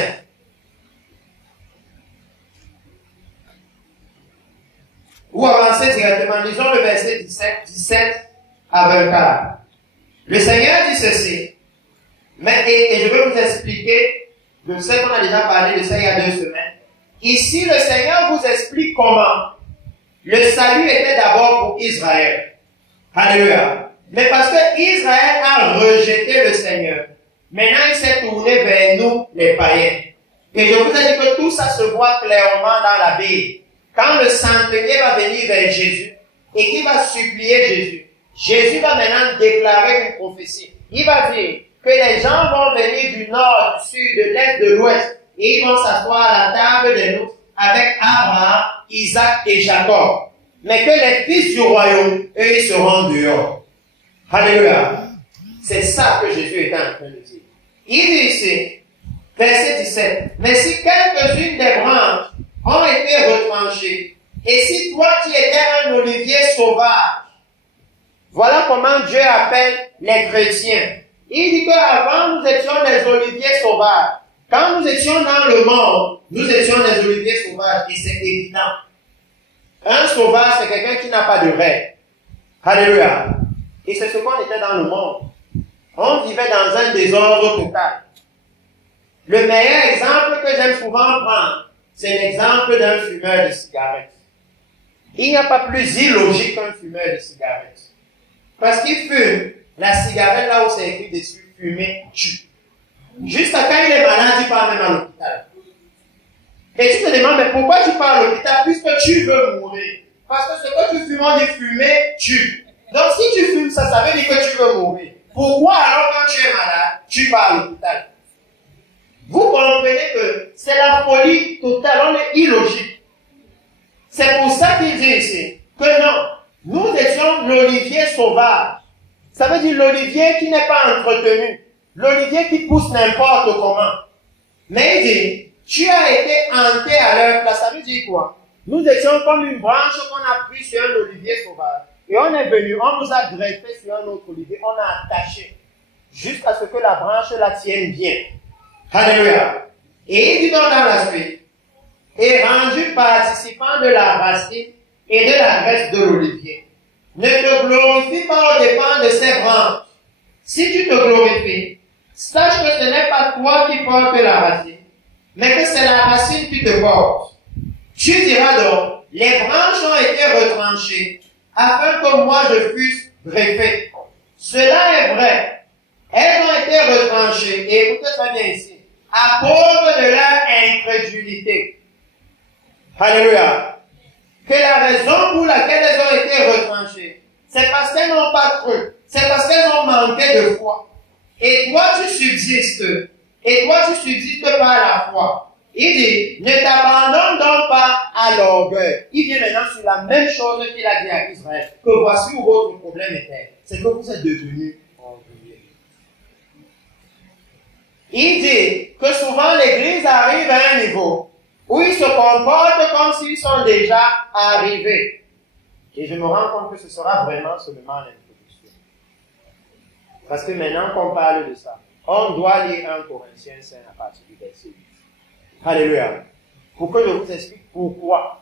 Ou avancer directement, lisons le verset 17 à 24. Le Seigneur dit ceci, et je vais vous expliquer, je sais qu'on a déjà parlé de ça il y a 2 semaines. Ici, le Seigneur vous explique comment le salut était d'abord pour Israël. Alléluia. Mais parce que Israël a rejeté le Seigneur, maintenant il s'est tourné vers nous, les païens. Et je vous ai dit que tout ça se voit clairement dans la Bible. Quand le centenier va venir vers Jésus et qu'il va supplier Jésus, Jésus va maintenant déclarer une prophétie. Il va dire que les gens vont venir du nord, du sud, de l'est, de l'ouest, et ils vont s'asseoir à la table des nôtres avec Abraham, Isaac et Jacob. Mais que les fils du royaume, eux, ils seront dehors. Alléluia. C'est ça que Jésus est en train de dire. Il dit ici, verset 17, mais si quelques-unes des branches ont été retranchées, et si toi qui étais un olivier sauvage, voilà comment Dieu appelle les chrétiens. Il dit qu'avant nous étions des oliviers sauvages. Quand nous étions dans le monde, nous étions des oliviers sauvages, et c'est évident. Un sauvage, c'est quelqu'un qui n'a pas de règles. Alléluia. Et c'est ce qu'on était dans le monde. On vivait dans un désordre total. Le meilleur exemple que j'aime souvent prendre, c'est l'exemple d'un fumeur de cigarettes. Il n'y a pas plus illogique qu'un fumeur de cigarettes. Parce qu'il fume, la cigarette là où c'est écrit dessus, fumer, tue. Jusqu'à quand il est malade, il part même à l'hôpital. Et tu te demandes, mais pourquoi tu pars à l'hôpital puisque tu veux mourir? Parce que ce que tu fumes, on dit fumer, tue. Donc si tu fumes ça, ça veut dire que tu veux mourir. Pourquoi alors quand tu es malade, tu pars à l'hôpital? Vous comprenez que c'est la folie totale, on est illogique. C'est pour ça qu'il dit ici que non, nous étions l'olivier sauvage. Ça veut dire l'olivier qui n'est pas entretenu. L'olivier qui pousse n'importe comment. Mais il dit, tu as été hanté à leur place. Ça veut dire quoi? Nous étions comme une branche qu'on a pris sur un olivier sauvage. Et on est venu, on nous a greffé sur un autre olivier, on a attaché. Jusqu'à ce que la branche la tienne bien. Alléluia. Et il dit donc dans la suite, et rendu participant de la racine et de la graisse de l'olivier. Ne te glorifie pas aux dépens de ces branches. Si tu te glorifies, sache que ce n'est pas toi qui portes la racine, mais que c'est la racine qui te porte. Tu diras donc, les branches ont été retranchées, afin que moi je fusse greffé. Cela est vrai. Elles ont été retranchées, et écoutez très bien ici, à cause de leur incrédulité. Alléluia. Que la raison pour laquelle elles ont été retranchées, c'est parce qu'elles n'ont pas cru. C'est parce qu'elles ont manqué de foi. Et toi, tu subsistes. Et toi, tu subsistes par la foi. Il dit, ne t'abandonne donc pas à l'orgueil. Il vient maintenant sur la même chose qu'il a dit à Israël. Que voici où votre problème était. C'est que vous êtes devenus orgueilleux. Il dit que souvent l'église arrive à un niveau où ils se comportent comme s'ils sont déjà arrivés. Et je me rends compte que ce sera vraiment seulement l'introduction. Parce que maintenant qu'on parle de ça, on doit lire 1 Corinthiens 5 à partir du verset 8. Alléluia. Pour que je vous explique pourquoi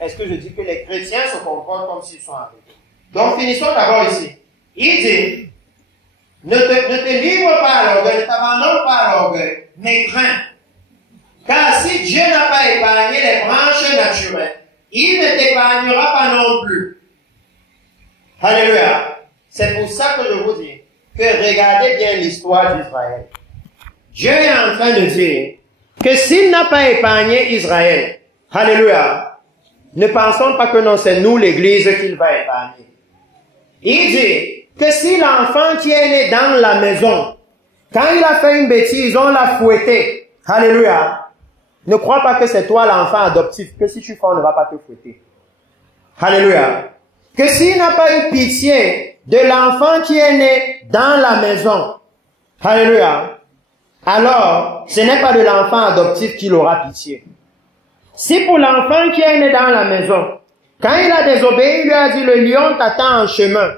est-ce que je dis que les chrétiens se comportent comme s'ils sont arrivés. Donc finissons d'abord ici. Il dit, ne te livre pas à l'orgueil, ne t'abandonne pas à l'orgueil, mais crains. Car si Dieu n'a pas épargné les branches naturelles, il ne t'épargnera pas non plus. Alléluia. C'est pour ça que je vous dis que regardez bien l'histoire d'Israël. Dieu est en train de dire que s'il n'a pas épargné Israël, alléluia, ne pensons pas que non, c'est nous l'église qu'il va épargner. Il dit que si l'enfant qui est né dans la maison, quand il a fait une bêtise, on l'a fouetté, alléluia, ne crois pas que c'est toi l'enfant adoptif, que si tu fais, on ne va pas te fouetter. Alléluia. Que s'il n'a pas eu pitié de l'enfant qui est né dans la maison, alléluia, alors, ce n'est pas de l'enfant adoptif qu'il aura pitié. Si pour l'enfant qui est né dans la maison, quand il a désobéi, il lui a dit, le lion t'attend en chemin,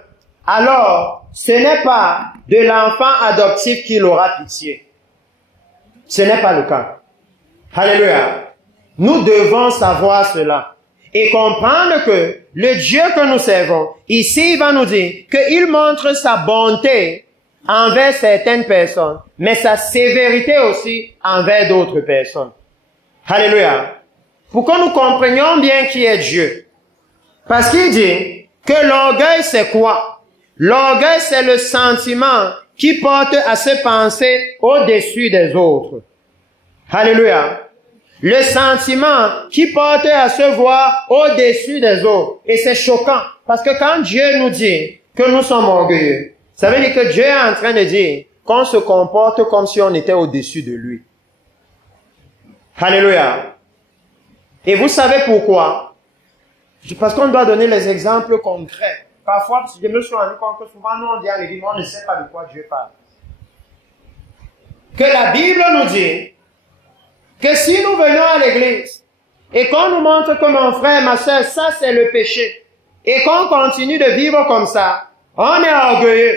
alors, ce n'est pas de l'enfant adoptif qu'il aura pitié. Ce n'est pas le cas. Alléluia. Nous devons savoir cela et comprendre que le Dieu que nous servons, ici, il va nous dire qu'il montre sa bonté envers certaines personnes, mais sa sévérité aussi envers d'autres personnes. Alléluia. Pour que nous comprenions bien qui est Dieu. Parce qu'il dit que l'orgueil c'est quoi? L'orgueil c'est le sentiment qui porte à se penser au-dessus des autres. Alléluia. Le sentiment qui porte à se voir au-dessus des autres. Et c'est choquant. Parce que quand Dieu nous dit que nous sommes orgueilleux, ça veut dire que Dieu est en train de dire qu'on se comporte comme si on était au-dessus de lui. Alléluia. Et vous savez pourquoi? Parce qu'on doit donner les exemples concrets. Parfois, je me suis rendu compte que souvent nous on dit à l'église, on ne sait pas de quoi Dieu parle. Que la Bible nous dit que si nous venons à l'église et qu'on nous montre que mon frère, ma soeur, ça c'est le péché, et qu'on continue de vivre comme ça, on est orgueilleux.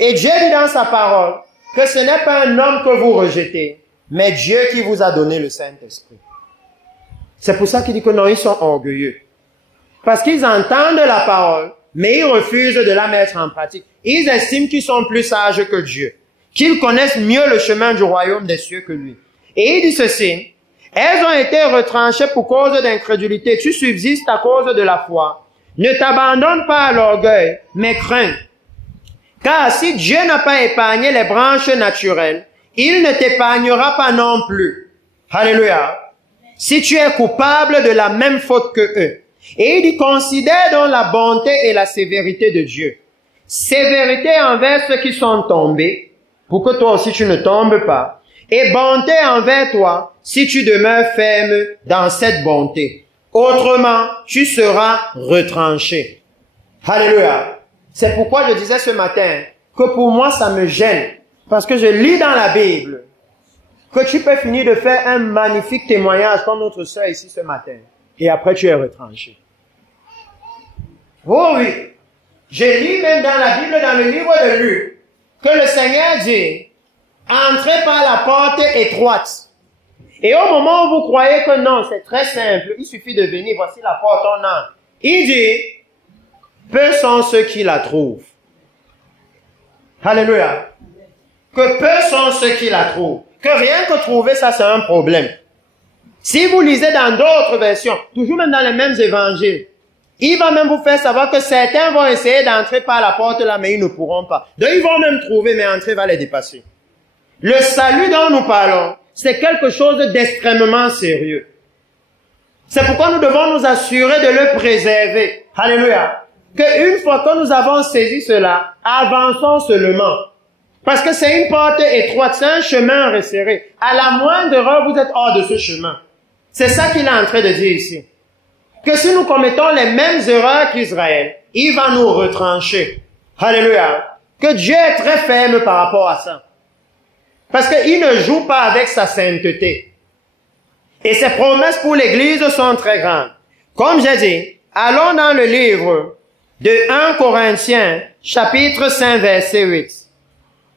Et Dieu dit dans sa parole que ce n'est pas un homme que vous rejetez, mais Dieu qui vous a donné le Saint-Esprit. C'est pour ça qu'il dit que non, ils sont orgueilleux. Parce qu'ils entendent la parole, mais ils refusent de la mettre en pratique. Ils estiment qu'ils sont plus sages que Dieu, qu'ils connaissent mieux le chemin du royaume des cieux que lui. Et il dit ceci, elles ont été retranchées pour cause d'incrédulité. Tu subsistes à cause de la foi. Ne t'abandonne pas à l'orgueil, mais crains. Car si Dieu n'a pas épargné les branches naturelles, il ne t'épargnera pas non plus. Alléluia. Si tu es coupable de la même faute que eux. Et il dit, considère donc la bonté et la sévérité de Dieu. Sévérité envers ceux qui sont tombés, pour que toi aussi tu ne tombes pas. Et bonté envers toi, si tu demeures ferme dans cette bonté. Autrement, tu seras retranché. Alléluia. C'est pourquoi je disais ce matin que pour moi ça me gêne. Parce que je lis dans la Bible que tu peux finir de faire un magnifique témoignage comme notre sœur ici ce matin. Et après tu es retranché. Oh oui. Je lis même dans la Bible, dans le livre de Luc, que le Seigneur dit, entrez par la porte étroite. Et au moment où vous croyez que non, c'est très simple, il suffit de venir, voici la porte, on entre. Il dit, peu sont ceux qui la trouvent. Alléluia. Que peu sont ceux qui la trouvent. Que rien que trouver ça, c'est un problème. Si vous lisez dans d'autres versions, toujours même dans les mêmes évangiles, il va même vous faire savoir que certains vont essayer d'entrer par la porte là, mais ils ne pourront pas. Donc ils vont même trouver, mais entrer va les dépasser. Le salut dont nous parlons, c'est quelque chose d'extrêmement sérieux. C'est pourquoi nous devons nous assurer de le préserver. Alléluia. qu'une fois que nous avons saisi cela, avançons seulement. Parce que c'est une porte étroite, c'est un chemin resserré. À la moindre erreur, vous êtes hors de ce chemin. C'est ça qu'il est en train de dire ici. Que si nous commettons les mêmes erreurs qu'Israël, il va nous retrancher. Alléluia. Que Dieu est très ferme par rapport à ça. Parce qu'il ne joue pas avec sa sainteté. Et ses promesses pour l'Église sont très grandes. Comme j'ai dit, allons dans le livre de 1 Corinthiens, chapitre 5, verset 8.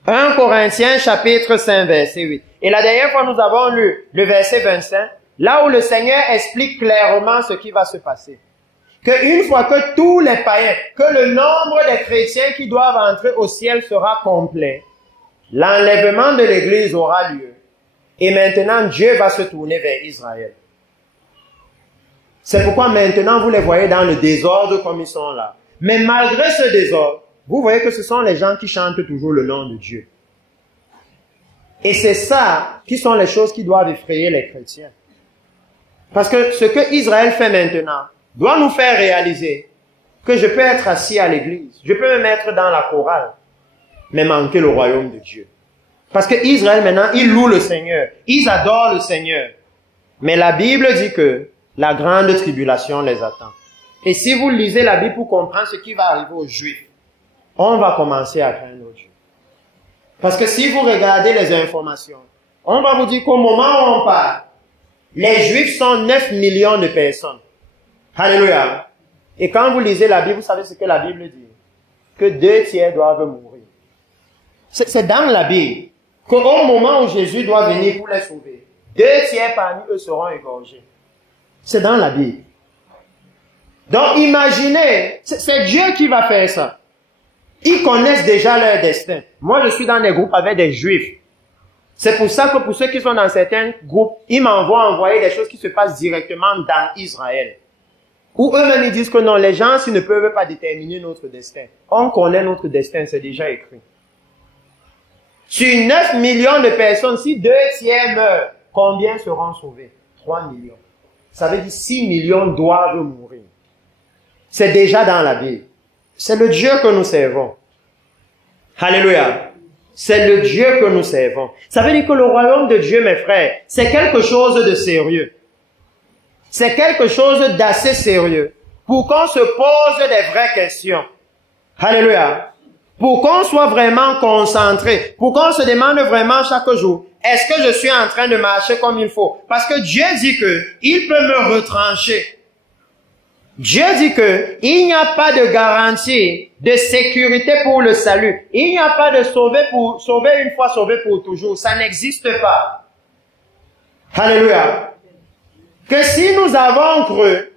1 Corinthiens, chapitre 5, verset 8. Et la dernière fois, nous avons lu le verset 25, là où le Seigneur explique clairement ce qui va se passer. Qu'une fois que tous les païens, que le nombre des chrétiens qui doivent entrer au ciel sera complet, l'enlèvement de l'Église aura lieu. Et maintenant, Dieu va se tourner vers Israël. C'est pourquoi maintenant, vous les voyez dans le désordre comme ils sont là. Mais malgré ce désordre, vous voyez que ce sont les gens qui chantent toujours le nom de Dieu. Et c'est ça qui sont les choses qui doivent effrayer les chrétiens. Parce que ce que Israël fait maintenant doit nous faire réaliser que je peux être assis à l'église, je peux me mettre dans la chorale, mais manquer le royaume de Dieu. Parce que Israël maintenant, ils louent le Seigneur, ils adorent le Seigneur. Mais la Bible dit que la grande tribulation les attend. Et si vous lisez la Bible pour comprendre ce qui va arriver aux Juifs, on va commencer à craindre Dieu. Parce que si vous regardez les informations, on va vous dire qu'au moment où on parle, les Juifs sont 9 millions de personnes. Alléluia. Et quand vous lisez la Bible, vous savez ce que la Bible dit? Que 2 tiers doivent mourir. C'est dans la Bible qu'au moment où Jésus doit venir pour les sauver, 2 tiers parmi eux seront égorgés. C'est dans la Bible. Donc imaginez, c'est Dieu qui va faire ça. Ils connaissent déjà leur destin. Moi, je suis dans des groupes avec des Juifs. C'est pour ça que pour ceux qui sont dans certains groupes, ils m'envoient envoyer des choses qui se passent directement dans Israël. Ou eux-mêmes ils disent que non, les gens s'ils ne peuvent pas déterminer notre destin. On connaît notre destin, c'est déjà écrit. Sur 9 millions de personnes, si 2 tiers meurent, combien seront sauvés? 3 millions. Ça veut dire 6 millions doivent mourir. C'est déjà dans la Bible. C'est le Dieu que nous servons. Alléluia. C'est le Dieu que nous servons. Ça veut dire que le royaume de Dieu, mes frères, c'est quelque chose de sérieux. C'est quelque chose d'assez sérieux pour qu'on se pose des vraies questions. Alléluia. Pour qu'on soit vraiment concentré, pour qu'on se demande vraiment chaque jour, est-ce que je suis en train de marcher comme il faut? Parce que Dieu dit que il peut me retrancher. Dieu dit que il n'y a pas de garantie de sécurité pour le salut. Il n'y a pas de sauver une fois, sauver pour toujours. Ça n'existe pas. Alléluia. Que si nous avons cru,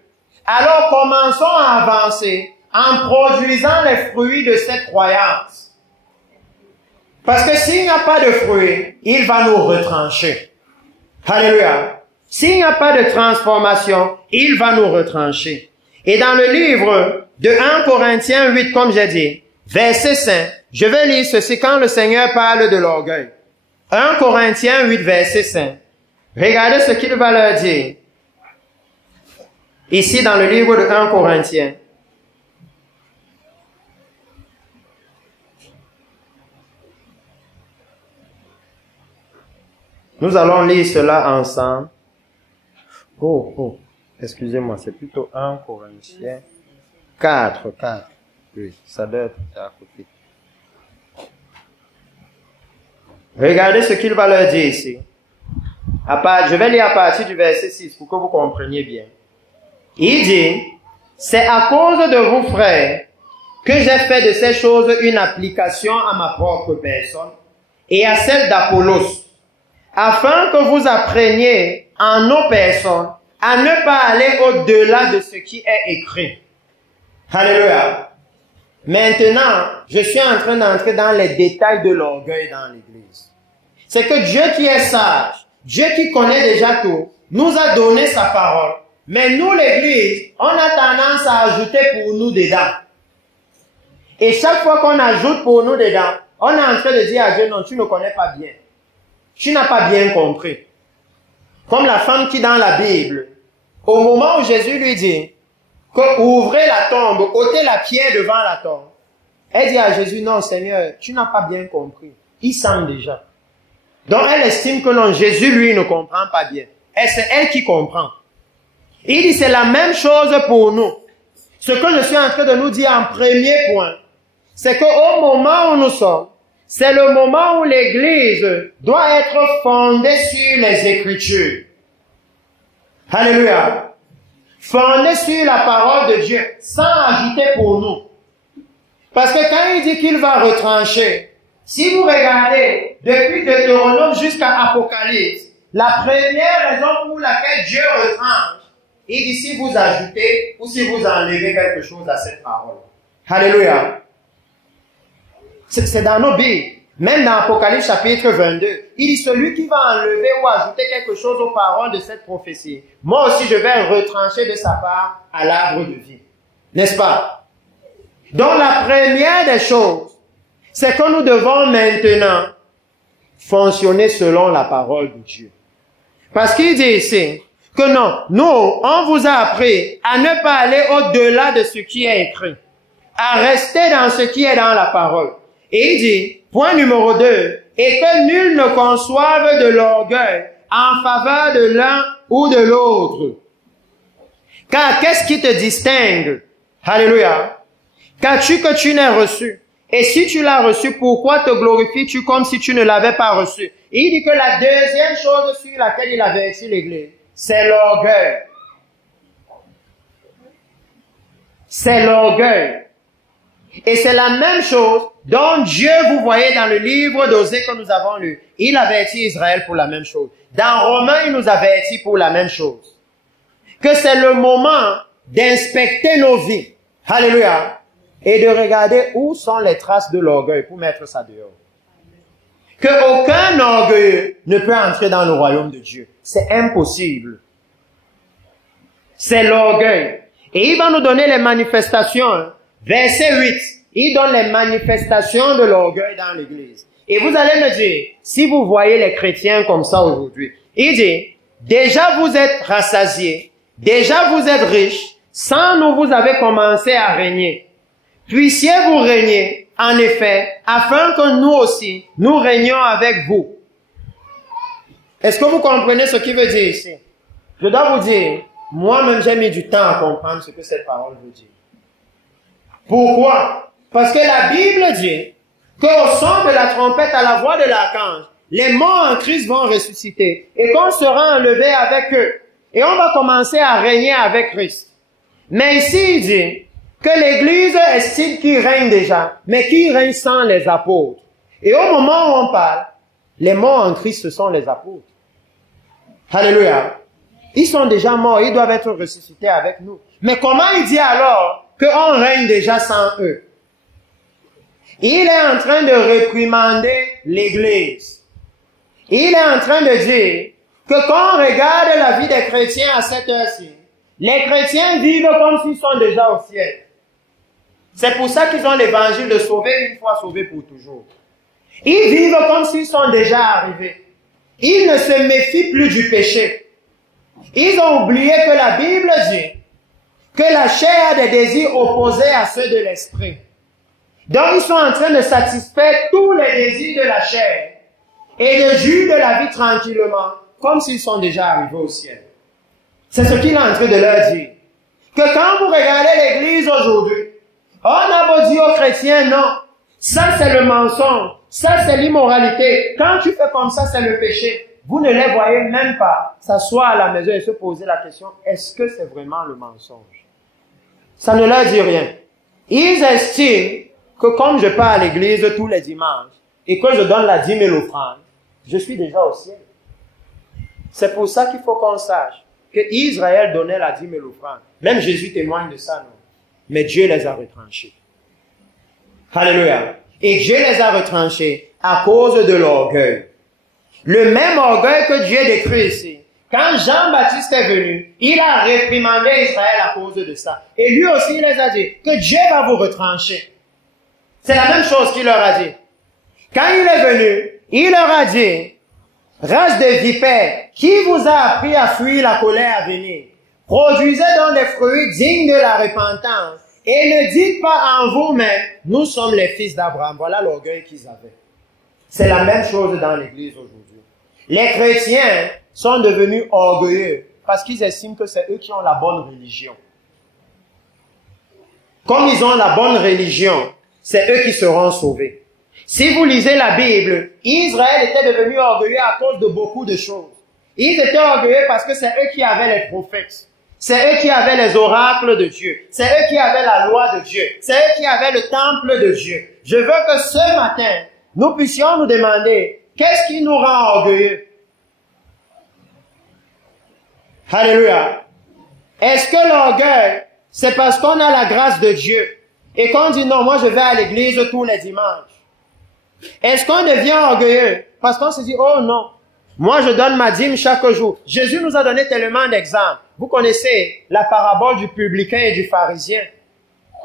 alors commençons à avancer en produisant les fruits de cette croyance. Parce que s'il n'y a pas de fruits, il va nous retrancher. Alléluia. S'il n'y a pas de transformation, il va nous retrancher. Et dans le livre de 1 Corinthiens 8, comme j'ai dit, verset 5, je vais lire ceci quand le Seigneur parle de l'orgueil. 1 Corinthiens 8, verset 5. Regardez ce qu'il va leur dire. Ici dans le livre de 1 Corinthiens. Nous allons lire cela ensemble. Excusez-moi, c'est plutôt 1 Corinthiens 4. Oui, ça doit être à côté. Regardez ce qu'il va leur dire ici. Je vais lire à partir du verset 6 pour que vous compreniez bien. Il dit, c'est à cause de vous, frères, que j'ai fait de ces choses une application à ma propre personne et à celle d'Apollos, afin que vous appreniez en nos personnes à ne pas aller au-delà de ce qui est écrit. Alléluia. Maintenant, je suis en train d'entrer dans les détails de l'orgueil dans l'Église. C'est que Dieu qui est sage, Dieu qui connaît déjà tout, nous a donné sa parole. Mais nous, l'Église, on a tendance à ajouter pour nous dedans. Et chaque fois qu'on ajoute pour nous dedans, on est en train de dire à Dieu, non, tu ne connais pas bien. Tu n'as pas bien compris. Comme la femme qui dans la Bible, au moment où Jésus lui dit que ouvrez la tombe, ôtez la pierre devant la tombe. Elle dit à Jésus, non Seigneur, tu n'as pas bien compris. Il sent déjà. Donc elle estime que non, Jésus lui ne comprend pas bien. Et c'est elle qui comprend. Il dit, c'est la même chose pour nous. Ce que je suis en train de nous dire en premier point, c'est qu'au moment où nous sommes, c'est le moment où l'Église doit être fondée sur les Écritures. Alléluia. Fondée sur la parole de Dieu, sans agiter pour nous. Parce que quand il dit qu'il va retrancher, si vous regardez depuis Deutéronome jusqu'à Apocalypse, la première raison pour laquelle Dieu retranche, il dit si vous ajoutez ou si vous enlevez quelque chose à cette parole. Alléluia. C'est dans nos Bibles. Même dans Apocalypse chapitre 22, il dit celui qui va enlever ou ajouter quelque chose aux paroles de cette prophétie, moi aussi je vais retrancher de sa part à l'arbre de vie. N'est-ce pas? Donc la première des choses, c'est que nous devons maintenant fonctionner selon la parole de Dieu. Parce qu'il dit ici que non, nous, on vous a appris à ne pas aller au-delà de ce qui est écrit, à rester dans ce qui est dans la parole. Et il dit, point numéro 2, et que nul ne conçoive de l'orgueil en faveur de l'un ou de l'autre. Car qu'est-ce qui te distingue? Alléluia. Qu'as-tu que tu n'aies reçu? Et si tu l'as reçu, pourquoi te glorifies-tu comme si tu ne l'avais pas reçu? Et il dit que la deuxième chose sur laquelle il avertit l'Église, c'est l'orgueil. C'est l'orgueil. Et c'est la même chose dont Dieu, vous voyez dans le livre d'Osée que nous avons lu. Il avertit Israël pour la même chose. Dans Romains, il nous avertit pour la même chose. Que c'est le moment d'inspecter nos vies. Alléluia. Et de regarder où sont les traces de l'orgueil pour mettre ça dehors. Que aucun orgueilleux ne peut entrer dans le royaume de Dieu. C'est impossible. C'est l'orgueil. Et il va nous donner les manifestations. Verset 8. Il donne les manifestations de l'orgueil dans l'Église. Et vous allez me dire, si vous voyez les chrétiens comme ça aujourd'hui, il dit, déjà vous êtes rassasiés, déjà vous êtes riches, sans nous vous avez commencé à régner. Puissiez-vous régner, en effet, afin que nous aussi, nous régnions avec vous. Est-ce que vous comprenez ce qu'il veut dire ici? Je dois vous dire, moi-même j'ai mis du temps à comprendre ce que cette parole veut dire. Pourquoi? Parce que la Bible dit qu'au son de la trompette, à la voix de l'archange, les morts en Christ vont ressusciter et qu'on sera enlevé avec eux. Et on va commencer à régner avec Christ. Mais ici, il dit que l'Église estime qu'il règne déjà, mais qu'il règne sans les apôtres. Et au moment où on parle, les morts en Christ, ce sont les apôtres. Alléluia. Ils sont déjà morts, ils doivent être ressuscités avec nous. Mais comment il dit alors qu'on règne déjà sans eux? Il est en train de réprimander l'Église. Il est en train de dire que quand on regarde la vie des chrétiens à cette heure-ci, les chrétiens vivent comme s'ils sont déjà au ciel. C'est pour ça qu'ils ont l'évangile de sauver une fois, sauvé pour toujours. Ils vivent comme s'ils sont déjà arrivés. Ils ne se méfient plus du péché. Ils ont oublié que la Bible dit que la chair a des désirs opposés à ceux de l'esprit. Donc ils sont en train de satisfaire tous les désirs de la chair et de jouir de la vie tranquillement, comme s'ils sont déjà arrivés au ciel. C'est ce qu'il est en train de leur dire. Que quand vous regardez l'Église aujourd'hui, on a beau dire aux chrétiens, non, ça c'est le mensonge, ça c'est l'immoralité. Quand tu fais comme ça, c'est le péché. Vous ne les voyez même pas s'asseoir à la maison et se poser la question, est-ce que c'est vraiment le mensonge? Ça ne leur dit rien. Ils estiment que comme je pars à l'église tous les dimanches et que je donne la 10 000 offrandes, je suis déjà au ciel. C'est pour ça qu'il faut qu'on sache que Israël donnait la 10 000 offrandes. Même Jésus témoigne de ça, non? Mais Dieu les a retranchés. Alléluia. Et Dieu les a retranchés à cause de l'orgueil. Le même orgueil que Dieu décrit ici. Quand Jean-Baptiste est venu, il a réprimandé Israël à cause de ça. Et lui aussi, il les a dit que Dieu va vous retrancher. C'est la même chose qu'il leur a dit. Quand il est venu, il leur a dit, race de vipères, qui vous a appris à fuir la colère à venir? produisez donc des fruits dignes de la repentance. Et ne dites pas en vous-même, nous sommes les fils d'Abraham. Voilà l'orgueil qu'ils avaient. C'est la même chose dans l'Église aujourd'hui. Les chrétiens sont devenus orgueilleux parce qu'ils estiment que c'est eux qui ont la bonne religion. Comme ils ont la bonne religion, c'est eux qui seront sauvés. Si vous lisez la Bible, Israël était devenu orgueilleux à cause de beaucoup de choses. Ils étaient orgueilleux parce que c'est eux qui avaient les prophètes. C'est eux qui avaient les oracles de Dieu. C'est eux qui avaient la loi de Dieu. C'est eux qui avaient le temple de Dieu. Je veux que ce matin, nous puissions nous demander, qu'est-ce qui nous rend orgueilleux? Alléluia. Est-ce que l'orgueil, c'est parce qu'on a la grâce de Dieu et qu'on dit non, moi je vais à l'église tous les dimanches? Est-ce qu'on devient orgueilleux parce qu'on se dit, oh non, moi je donne ma dîme chaque jour? Jésus nous a donné tellement d'exemples. Vous connaissez la parabole du publicain et du pharisien.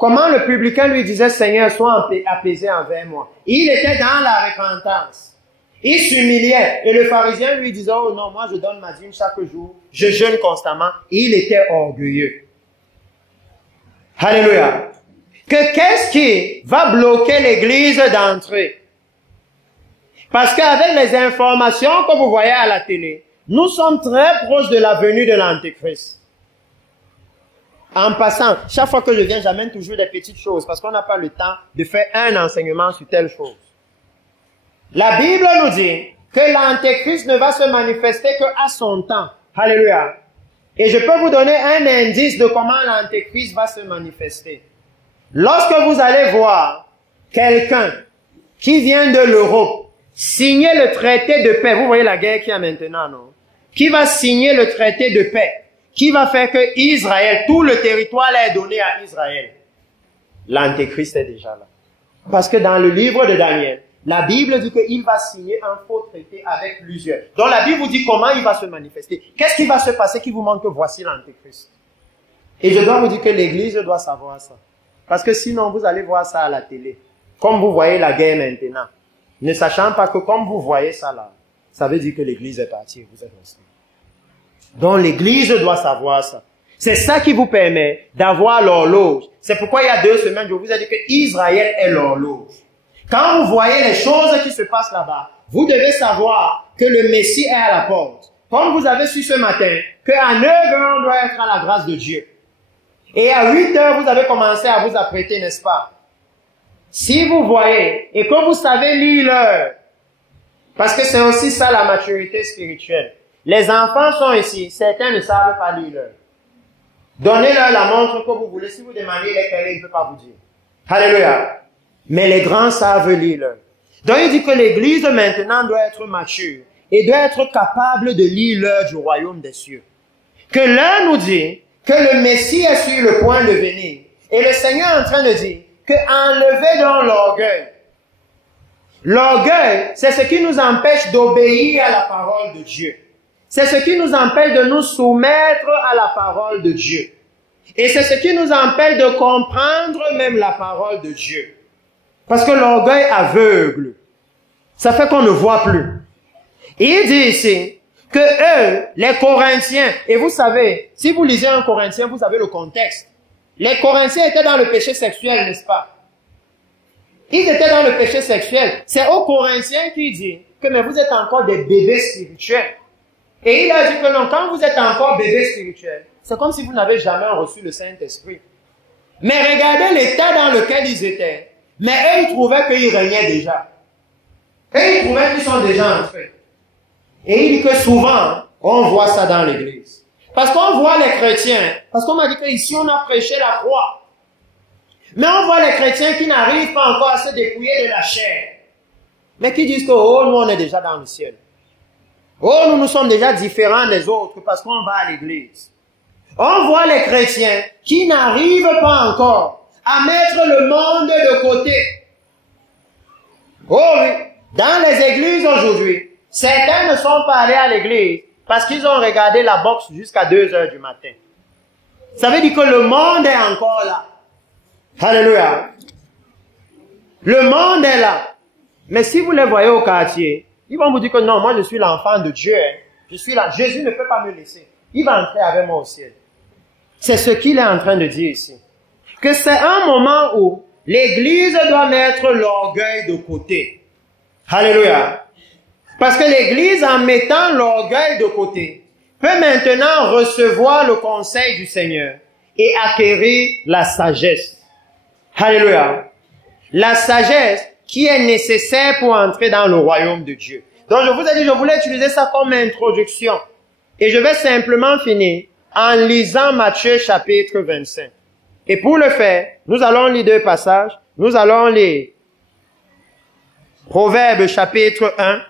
Comment le publicain lui disait, Seigneur, sois apaisé envers moi. Il était dans la repentance. Il s'humiliait. Et le pharisien lui disait, oh non, moi je donne ma dîme chaque jour. Je jeûne constamment. Il était orgueilleux. Alléluia. Qu'est-ce qui va bloquer l'église d'entrer? Parce qu'avec les informations que vous voyez à la télé, nous sommes très proches de la venue de l'Antéchrist. En passant, chaque fois que je viens, j'amène toujours des petites choses parce qu'on n'a pas le temps de faire un enseignement sur telle chose. La Bible nous dit que l'Antéchrist ne va se manifester qu'à son temps. Alléluia. Et je peux vous donner un indice de comment l'Antéchrist va se manifester. Lorsque vous allez voir quelqu'un qui vient de l'Europe signer le traité de paix, vous voyez la guerre qu'il y a maintenant, non? Qui va signer le traité de paix? Qui va faire que Israël, tout le territoire est donné à Israël? L'Antéchrist est déjà là. Parce que dans le livre de Daniel, la Bible dit qu'il va signer un faux traité avec plusieurs. Donc la Bible vous dit comment il va se manifester. Qu'est-ce qui va se passer qui vous montre que voici l'Antéchrist? Et je dois vous dire que l'Église doit savoir ça. Parce que sinon vous allez voir ça à la télé. Comme vous voyez la guerre maintenant. Ne sachant pas que comme vous voyez ça là, ça veut dire que l'Église est partie et vous êtes restés. Donc l'Église doit savoir ça. C'est ça qui vous permet d'avoir l'horloge. C'est pourquoi il y a 2 semaines, je vous ai dit que Israël est l'horloge. Quand vous voyez les choses qui se passent là-bas, vous devez savoir que le Messie est à la porte. Comme vous avez su ce matin, qu'à 9 heures, on doit être à la grâce de Dieu. Et à 8 heures, vous avez commencé à vous apprêter, n'est-ce pas? Si vous voyez et que vous savez lire l'heure, parce que c'est aussi ça la maturité spirituelle. Les enfants sont ici, certains ne savent pas lire l'heure. Donnez-leur la montre que vous voulez. Si vous demandez lesquelles, il ne peut pas vous dire. Alléluia. Mais les grands savent lire l'heure. Donc il dit que l'Église maintenant doit être mature et doit être capable de lire l'heure du royaume des cieux. Que l'un nous dit que le Messie est sur le point de venir. Et le Seigneur est en train de dire que enlevez donc l'orgueil. L'orgueil, c'est ce qui nous empêche d'obéir à la parole de Dieu. C'est ce qui nous empêche de nous soumettre à la parole de Dieu. Et c'est ce qui nous empêche de comprendre même la parole de Dieu. Parce que l'orgueil aveugle. Ça fait qu'on ne voit plus. Et il dit ici que eux, les Corinthiens, et vous savez, si vous lisez un Corinthien, vous avez le contexte. Les Corinthiens étaient dans le péché sexuel, n'est-ce pas? Ils étaient dans le péché sexuel. C'est aux Corinthiens qui dit que mais vous êtes encore des bébés spirituels. Et il a dit que non, quand vous êtes encore bébés spirituels, c'est comme si vous n'avez jamais reçu le Saint-Esprit. Mais regardez l'état dans lequel ils étaient. Mais eux, ils trouvaient qu'ils régnaient déjà. Et ils trouvaient qu'ils sont déjà entrés. Et il dit que souvent, on voit ça dans l'église. Parce qu'on voit les chrétiens, parce qu'on m'a dit qu'ici on a prêché la croix. Mais on voit les chrétiens qui n'arrivent pas encore à se dépouiller de la chair. Mais qui disent que, oh, nous on est déjà dans le ciel. Oh, nous sommes déjà différents des autres parce qu'on va à l'église. On voit les chrétiens qui n'arrivent pas encore à mettre le monde de côté. Oh oui, dans les églises aujourd'hui, certains ne sont pas allés à l'église parce qu'ils ont regardé la boxe jusqu'à 2 heures du matin. Ça veut dire que le monde est encore là. Alléluia. Le monde est là. Mais si vous les voyez au quartier, ils vont vous dire que non, moi je suis l'enfant de Dieu. Je suis là. Jésus ne peut pas me laisser. Il va entrer avec moi au ciel. C'est ce qu'il est en train de dire ici. Que c'est un moment où l'Église doit mettre l'orgueil de côté. Alléluia. Parce que l'Église, en mettant l'orgueil de côté, peut maintenant recevoir le conseil du Seigneur et acquérir la sagesse. Alléluia. La sagesse qui est nécessaire pour entrer dans le royaume de Dieu. Donc je vous ai dit, je voulais utiliser ça comme introduction. Et je vais simplement finir en lisant Matthieu chapitre 25. Et pour le faire, nous allons lire deux passages. Nous allons lire Proverbes chapitre 1,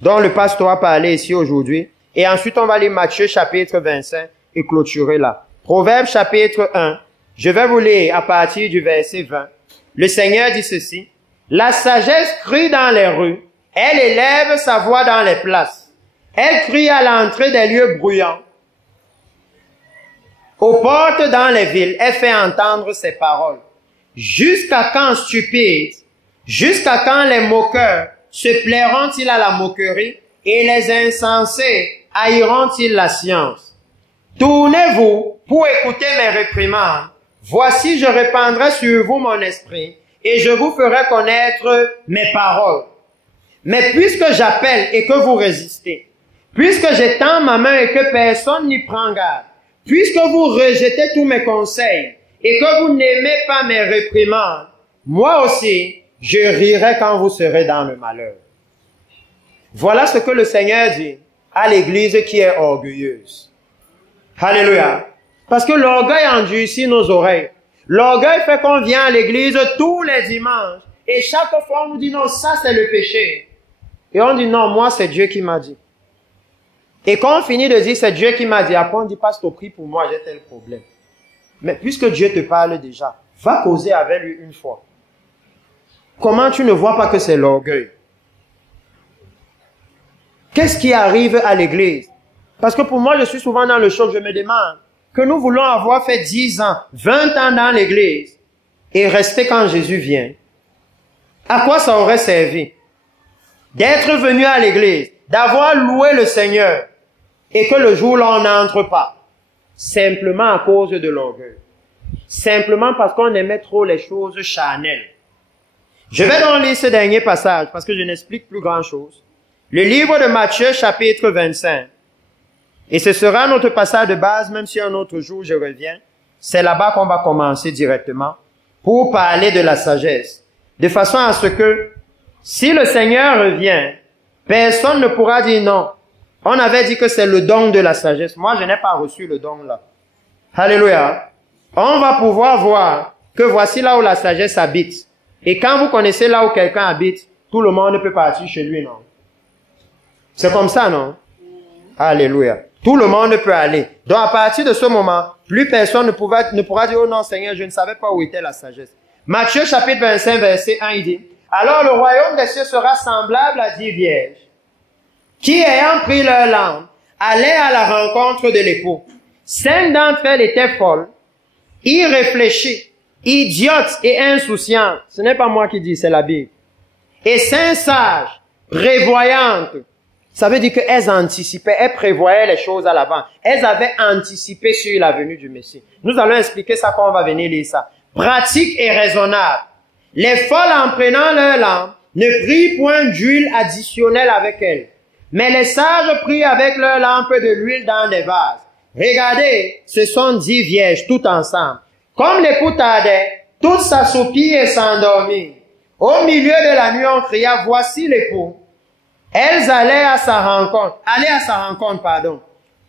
dont le pasteur a parlé ici aujourd'hui. Et ensuite, on va lire Matthieu chapitre 25 et clôturer là. Proverbes chapitre 1, je vais vous lire à partir du verset 20. Le Seigneur dit ceci. La sagesse crie dans les rues. Elle élève sa voix dans les places. Elle crie à l'entrée des lieux bruyants. Aux portes dans les villes, elle fait entendre ses paroles. Jusqu'à quand, stupides, jusqu'à quand les moqueurs se plairont-ils à la moquerie et les insensés haïront-ils la science? Tournez-vous pour écouter mes réprimandes. Voici, je répandrai sur vous mon esprit et je vous ferai connaître mes paroles. Mais puisque j'appelle et que vous résistez, puisque j'étends ma main et que personne n'y prend garde, puisque vous rejetez tous mes conseils et que vous n'aimez pas mes réprimandes, moi aussi, je rirai quand vous serez dans le malheur. Voilà ce que le Seigneur dit à l'Église qui est orgueilleuse. Alléluia. Parce que l'orgueil endurcit nos oreilles. L'orgueil fait qu'on vient à l'église tous les dimanches et chaque fois on nous dit non, ça c'est le péché. Et on dit non, moi c'est Dieu qui m'a dit. Et quand on finit de dire c'est Dieu qui m'a dit, après on dit pasteur, prie pour moi, j'ai tel problème. Mais puisque Dieu te parle déjà, va causer avec lui une fois. Comment tu ne vois pas que c'est l'orgueil? Qu'est-ce qui arrive à l'église? Parce que pour moi, je suis souvent dans le choc, je me demande que nous voulons avoir fait 10 ans, 20 ans dans l'église et rester quand Jésus vient. À quoi ça aurait servi? D'être venu à l'église, d'avoir loué le Seigneur et que le jour-là, on n'entre pas. Simplement à cause de l'orgueil. Simplement parce qu'on aimait trop les choses charnelles. Je vais donc lire ce dernier passage parce que je n'explique plus grand-chose. Le livre de Matthieu, chapitre 25. Et ce sera notre passage de base, même si un autre jour je reviens. C'est là-bas qu'on va commencer directement pour parler de la sagesse. De façon à ce que, si le Seigneur revient, personne ne pourra dire non. On avait dit que c'est le don de la sagesse. Moi, je n'ai pas reçu le don là. Alléluia. On va pouvoir voir que voici là où la sagesse habite. Et quand vous connaissez là où quelqu'un habite, tout le monde peut partir chez lui, non? C'est comme ça, non? Alléluia. Tout le monde peut aller. Donc à partir de ce moment, plus personne ne pourra dire, oh non Seigneur, je ne savais pas où était la sagesse. Matthieu chapitre 25, verset 1, il dit, alors le royaume des cieux sera semblable à 10 vierges, qui ayant pris leur lampe, allaient à la rencontre de l'époux. 5 d'entre elles étaient folles, irréfléchies, idiotes et insouciantes. Ce n'est pas moi qui dis, c'est la Bible. Et 5 sages, prévoyantes. Ça veut dire qu'elles anticipaient, elles prévoyaient les choses à l'avant. Elles avaient anticipé sur la venue du Messie. Nous allons expliquer ça quand on va venir lire ça. Pratique et raisonnable. Les folles, en prenant leur lampe, ne prirent point d'huile additionnelle avec elles. Mais les sages prirent avec leur lampe de l'huile dans des vases. Regardez, ce sont 10 vierges, toutes ensemble. Comme l'époux tardait, toutes s'assoupirent et s'endormirent. Au milieu de la nuit, on cria, voici l'époux. Elles allaient à sa rencontre.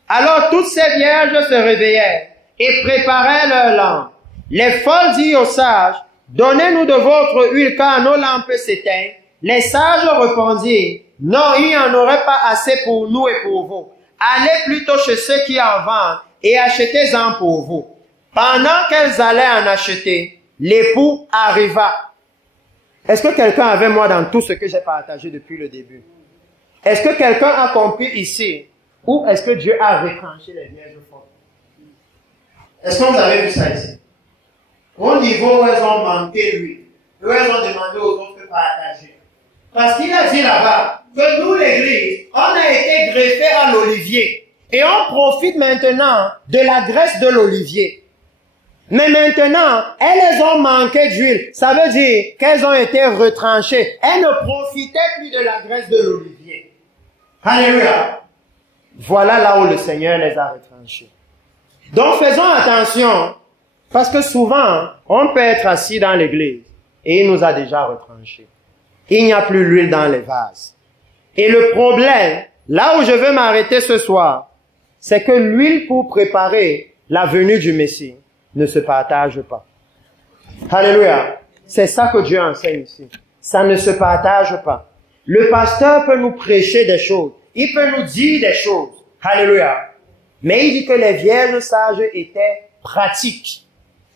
Alors toutes ces vierges se réveillèrent et préparaient leurs lampes. Les folles dirent aux sages, donnez-nous de votre huile car nos lampes s'éteignent. Les sages répondirent, non, il n'y en aurait pas assez pour nous et pour vous. Allez plutôt chez ceux qui en vendent et achetez-en pour vous. Pendant qu'elles allaient en acheter, l'époux arriva. Est-ce que quelqu'un avait moi dans tout ce que j'ai partagé depuis le début? Est-ce que quelqu'un a compris ici? Ou est-ce que Dieu a retranché les vierges folles? Est-ce que vous avez vu ça ici? Au niveau où elles ont manqué lui, où elles ont demandé aux autres de partager. Parce qu'il a dit là-bas que nous, l'église, on a été greffés à l'olivier. Et on profite maintenant de la graisse de l'olivier. Mais maintenant, elles ont manqué d'huile. Ça veut dire qu'elles ont été retranchées. Elles ne profitaient plus de la graisse de l'olivier. Alléluia. Voilà là où le Seigneur les a retranchées. Donc faisons attention, parce que souvent, on peut être assis dans l'église et il nous a déjà retranchés. Il n'y a plus l'huile dans les vases. Et le problème, là où je veux m'arrêter ce soir, c'est que l'huile pour préparer la venue du Messie ne se partage pas. Alléluia. C'est ça que Dieu enseigne ici. Ça ne se partage pas. Le pasteur peut nous prêcher des choses. Il peut nous dire des choses. Alléluia. Mais il dit que les vierges sages étaient pratiques.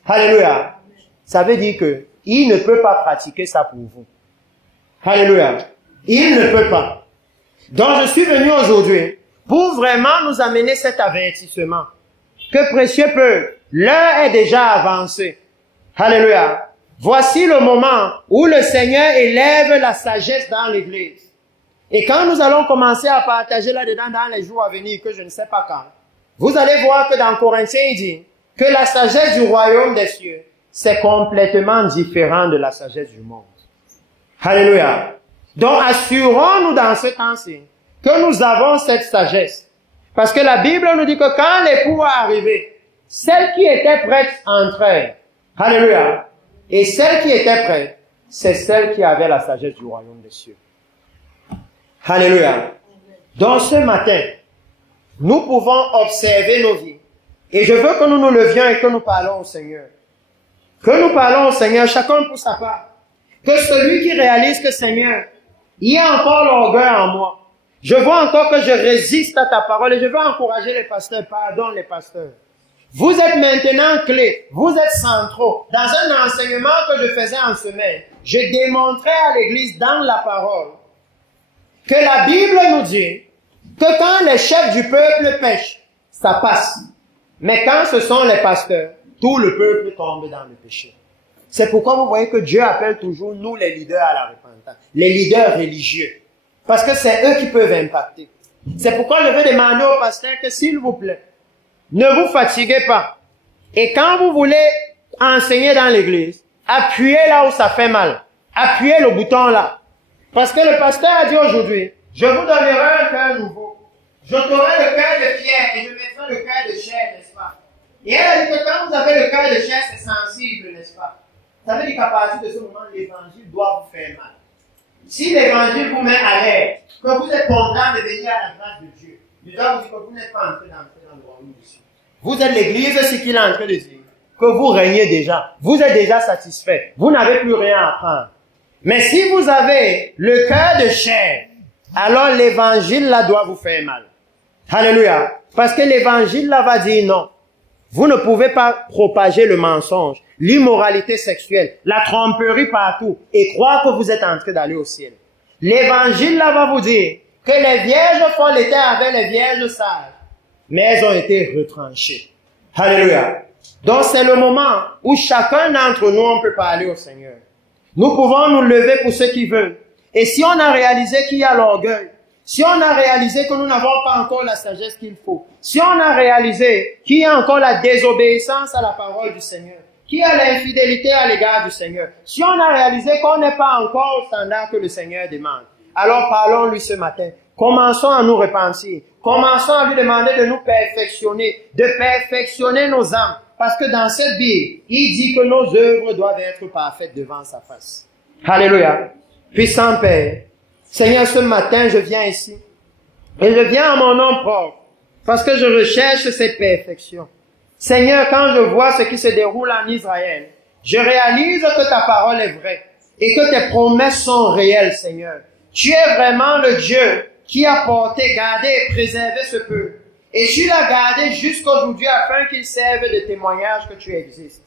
Alléluia. Ça veut dire que il ne peut pas pratiquer ça pour vous. Alléluia. Il ne peut pas. Donc je suis venu aujourd'hui pour vraiment nous amener cet avertissement. Que précieux peuple, l'heure est déjà avancée. Alléluia. Voici le moment où le Seigneur élève la sagesse dans l'église. Et quand nous allons commencer à partager là-dedans dans les jours à venir, que je ne sais pas quand, vous allez voir que dans Corinthiens, il dit que la sagesse du royaume des cieux, c'est complètement différent de la sagesse du monde. Alléluia. Donc, assurons-nous dans ce temps-ci que nous avons cette sagesse. Parce que la Bible nous dit que quand l'époux va arriver, celle qui était prête entrait. Alléluia. Et celle qui était prête, c'est celle qui avait la sagesse du royaume des cieux. Alléluia. Donc ce matin, nous pouvons observer nos vies. Et je veux que nous nous levions et que nous parlons au Seigneur. Que nous parlons au Seigneur, chacun pour sa part. Que celui qui réalise que Seigneur, il y a encore l'orgueil en moi. Je vois encore que je résiste à ta parole et je veux encourager les pasteurs. Pardon les pasteurs. Vous êtes maintenant clés, vous êtes centraux. Dans un enseignement que je faisais en semaine, je démontrais à l'église dans la parole que la Bible nous dit que quand les chefs du peuple pêchent, ça passe. Mais quand ce sont les pasteurs, tout le peuple tombe dans le péché. C'est pourquoi vous voyez que Dieu appelle toujours nous les leaders à la repentance, les leaders religieux. Parce que c'est eux qui peuvent impacter. C'est pourquoi je veux demander aux pasteurs que s'il vous plaît, ne vous fatiguez pas. Et quand vous voulez enseigner dans l'église, appuyez là où ça fait mal. Appuyez le bouton là. Parce que le pasteur a dit aujourd'hui, je vous donnerai un cœur nouveau. J'ôterai le cœur de pierre et je mettrai le cœur de chair, n'est-ce pas? Et elle a dit que quand vous avez le cœur de chair, c'est sensible, n'est-ce pas? Ça veut dire qu'à partir de ce moment, l'évangile doit vous faire mal. Si l'évangile vous met à l'aise, que vous êtes content de venir à la grâce de Dieu, je dois vous dire que vous n'êtes pas en train d'entrer dans le royaume de Dieu. Vous êtes l'église, ce qu'il est en train de dire. Que vous régnez déjà. Vous êtes déjà satisfait. Vous n'avez plus rien à prendre. Mais si vous avez le cœur de chair, alors l'évangile là doit vous faire mal. Alléluia. Parce que l'évangile là va dire non. Vous ne pouvez pas propager le mensonge, l'immoralité sexuelle, la tromperie partout et croire que vous êtes en train d'aller au ciel. L'évangile là va vous dire que les vierges folles étaient avec les vierges sages, mais elles ont été retranchées. Alléluia. Donc c'est le moment où chacun d'entre nous, on peut parler au Seigneur. Nous pouvons nous lever pour ceux qui veulent. Et si on a réalisé qu'il y a l'orgueil, si on a réalisé que nous n'avons pas encore la sagesse qu'il faut, si on a réalisé qu'il y a encore la désobéissance à la parole du Seigneur, qu'il y a l'infidélité à l'égard du Seigneur, si on a réalisé qu'on n'est pas encore au standard que le Seigneur demande, alors parlons-lui ce matin. Commençons à nous repentir. Commençons à lui demander de nous perfectionner, de perfectionner nos âmes. Parce que dans cette Bible, il dit que nos œuvres doivent être parfaites devant sa face. Alléluia. Puissant Père, Seigneur, ce matin, je viens ici. Et je viens à mon nom propre. Parce que je recherche cette perfection. Seigneur, quand je vois ce qui se déroule en Israël, je réalise que ta parole est vraie. Et que tes promesses sont réelles, Seigneur. Tu es vraiment le Dieu qui a porté, gardé et préservé ce peuple. Et tu l'as gardé jusqu'aujourd'hui afin qu'il serve de témoignage que tu existes.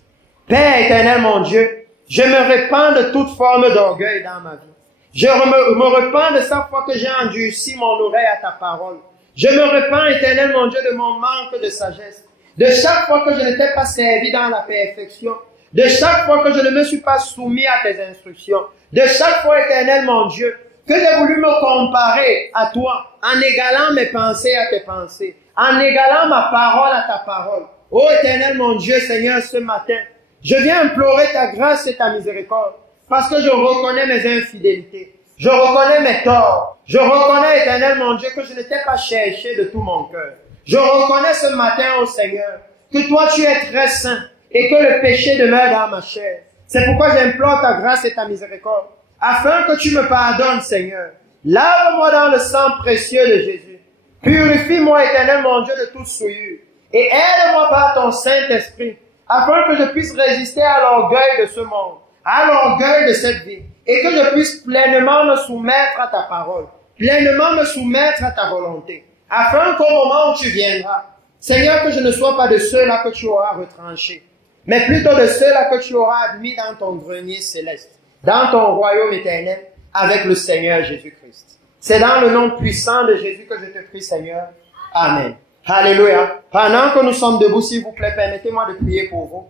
Père éternel, mon Dieu, je me repens de toute forme d'orgueil dans ma vie. Je me repens de chaque fois que j'ai endurci mon oreille à ta parole. Je me repens, éternel, mon Dieu, de mon manque de sagesse. De chaque fois que je ne t'ai pas servi dans la perfection. De chaque fois que je ne me suis pas soumis à tes instructions. De chaque fois, éternel, mon Dieu, que j'ai voulu me comparer à toi, en égalant mes pensées à tes pensées, en égalant ma parole à ta parole. Ô Éternel, mon Dieu, Seigneur, ce matin, je viens implorer ta grâce et ta miséricorde, parce que je reconnais mes infidélités, je reconnais mes torts, je reconnais, Éternel, mon Dieu, que je ne t'ai pas cherché de tout mon cœur. Je reconnais ce matin, ô Seigneur, que toi tu es très saint et que le péché demeure dans ma chair. C'est pourquoi j'implore ta grâce et ta miséricorde, afin que tu me pardonnes, Seigneur. Lave-moi dans le sang précieux de Jésus. Purifie-moi, Éternel, mon Dieu, de toute souillure. Et aide-moi par ton Saint-Esprit, afin que je puisse résister à l'orgueil de ce monde, à l'orgueil de cette vie, et que je puisse pleinement me soumettre à ta parole, pleinement me soumettre à ta volonté, afin qu'au moment où tu viendras, Seigneur, que je ne sois pas de ceux-là que tu auras retranchés, mais plutôt de ceux-là que tu auras admis dans ton grenier céleste, dans ton royaume éternel, avec le Seigneur Jésus-Christ. C'est dans le nom puissant de Jésus que je te prie, Seigneur. Amen. Alléluia. Pendant que nous sommes debout, s'il vous plaît, permettez-moi de prier pour vous.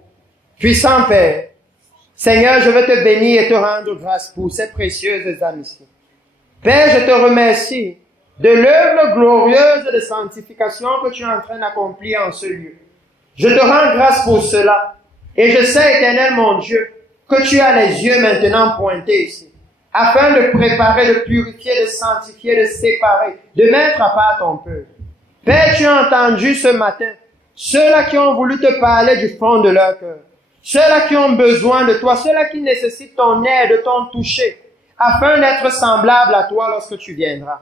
Puissant Père, Seigneur, je veux te bénir et te rendre grâce pour ces précieuses âmes ici. Père, je te remercie de l'œuvre glorieuse de sanctification que tu es en train d'accomplir en ce lieu. Je te rends grâce pour cela. Et je sais, Éternel mon Dieu, que tu as les yeux maintenant pointés ici, afin de préparer, de purifier, de sanctifier, de séparer, de mettre à part ton peuple. Père, tu as entendu ce matin ceux-là qui ont voulu te parler du fond de leur cœur, ceux-là qui ont besoin de toi, ceux-là qui nécessitent ton aide, ton toucher, afin d'être semblables à toi lorsque tu viendras.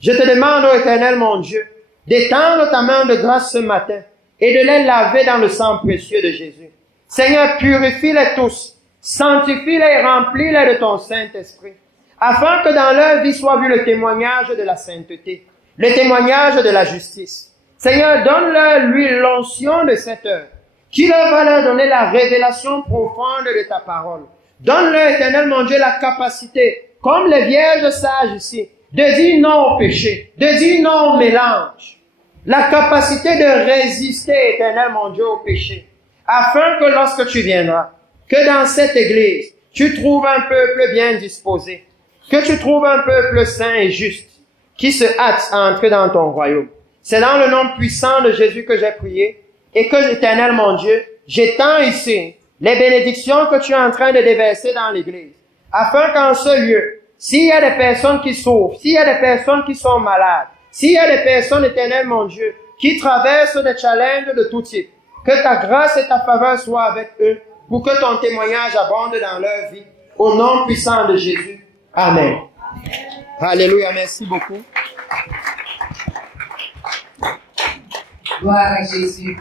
Je te demande, ô Éternel mon Dieu, d'étendre ta main de grâce ce matin et de les laver dans le sang précieux de Jésus. Seigneur, purifie-les tous, sanctifie-les et remplis-les de ton Saint-Esprit, afin que dans leur vie soit vu le témoignage de la sainteté, le témoignage de la justice. Seigneur, donne-leur, lui, l'onction de cette heure, qui leur va leur donner la révélation profonde de ta parole. Donne-leur, Éternel mon Dieu, la capacité, comme les vierges sages ici, de dire non au péché, de dire non au mélange. La capacité de résister, Éternel mon Dieu, au péché, afin que lorsque tu viendras, que dans cette église, tu trouves un peuple bien disposé, que tu trouves un peuple saint et juste, qui se hâte à entrer dans ton royaume. C'est dans le nom puissant de Jésus que j'ai prié, et que, Éternel mon Dieu, j'étends ici les bénédictions que tu es en train de déverser dans l'église, afin qu'en ce lieu, s'il y a des personnes qui souffrent, s'il y a des personnes qui sont malades, s'il y a des personnes, Éternel mon Dieu, qui traversent des challenges de tout type, que ta grâce et ta faveur soient avec eux, pour que ton témoignage abonde dans leur vie, au nom puissant de Jésus. Amen. Alléluia, merci beaucoup. Gloire à Jésus.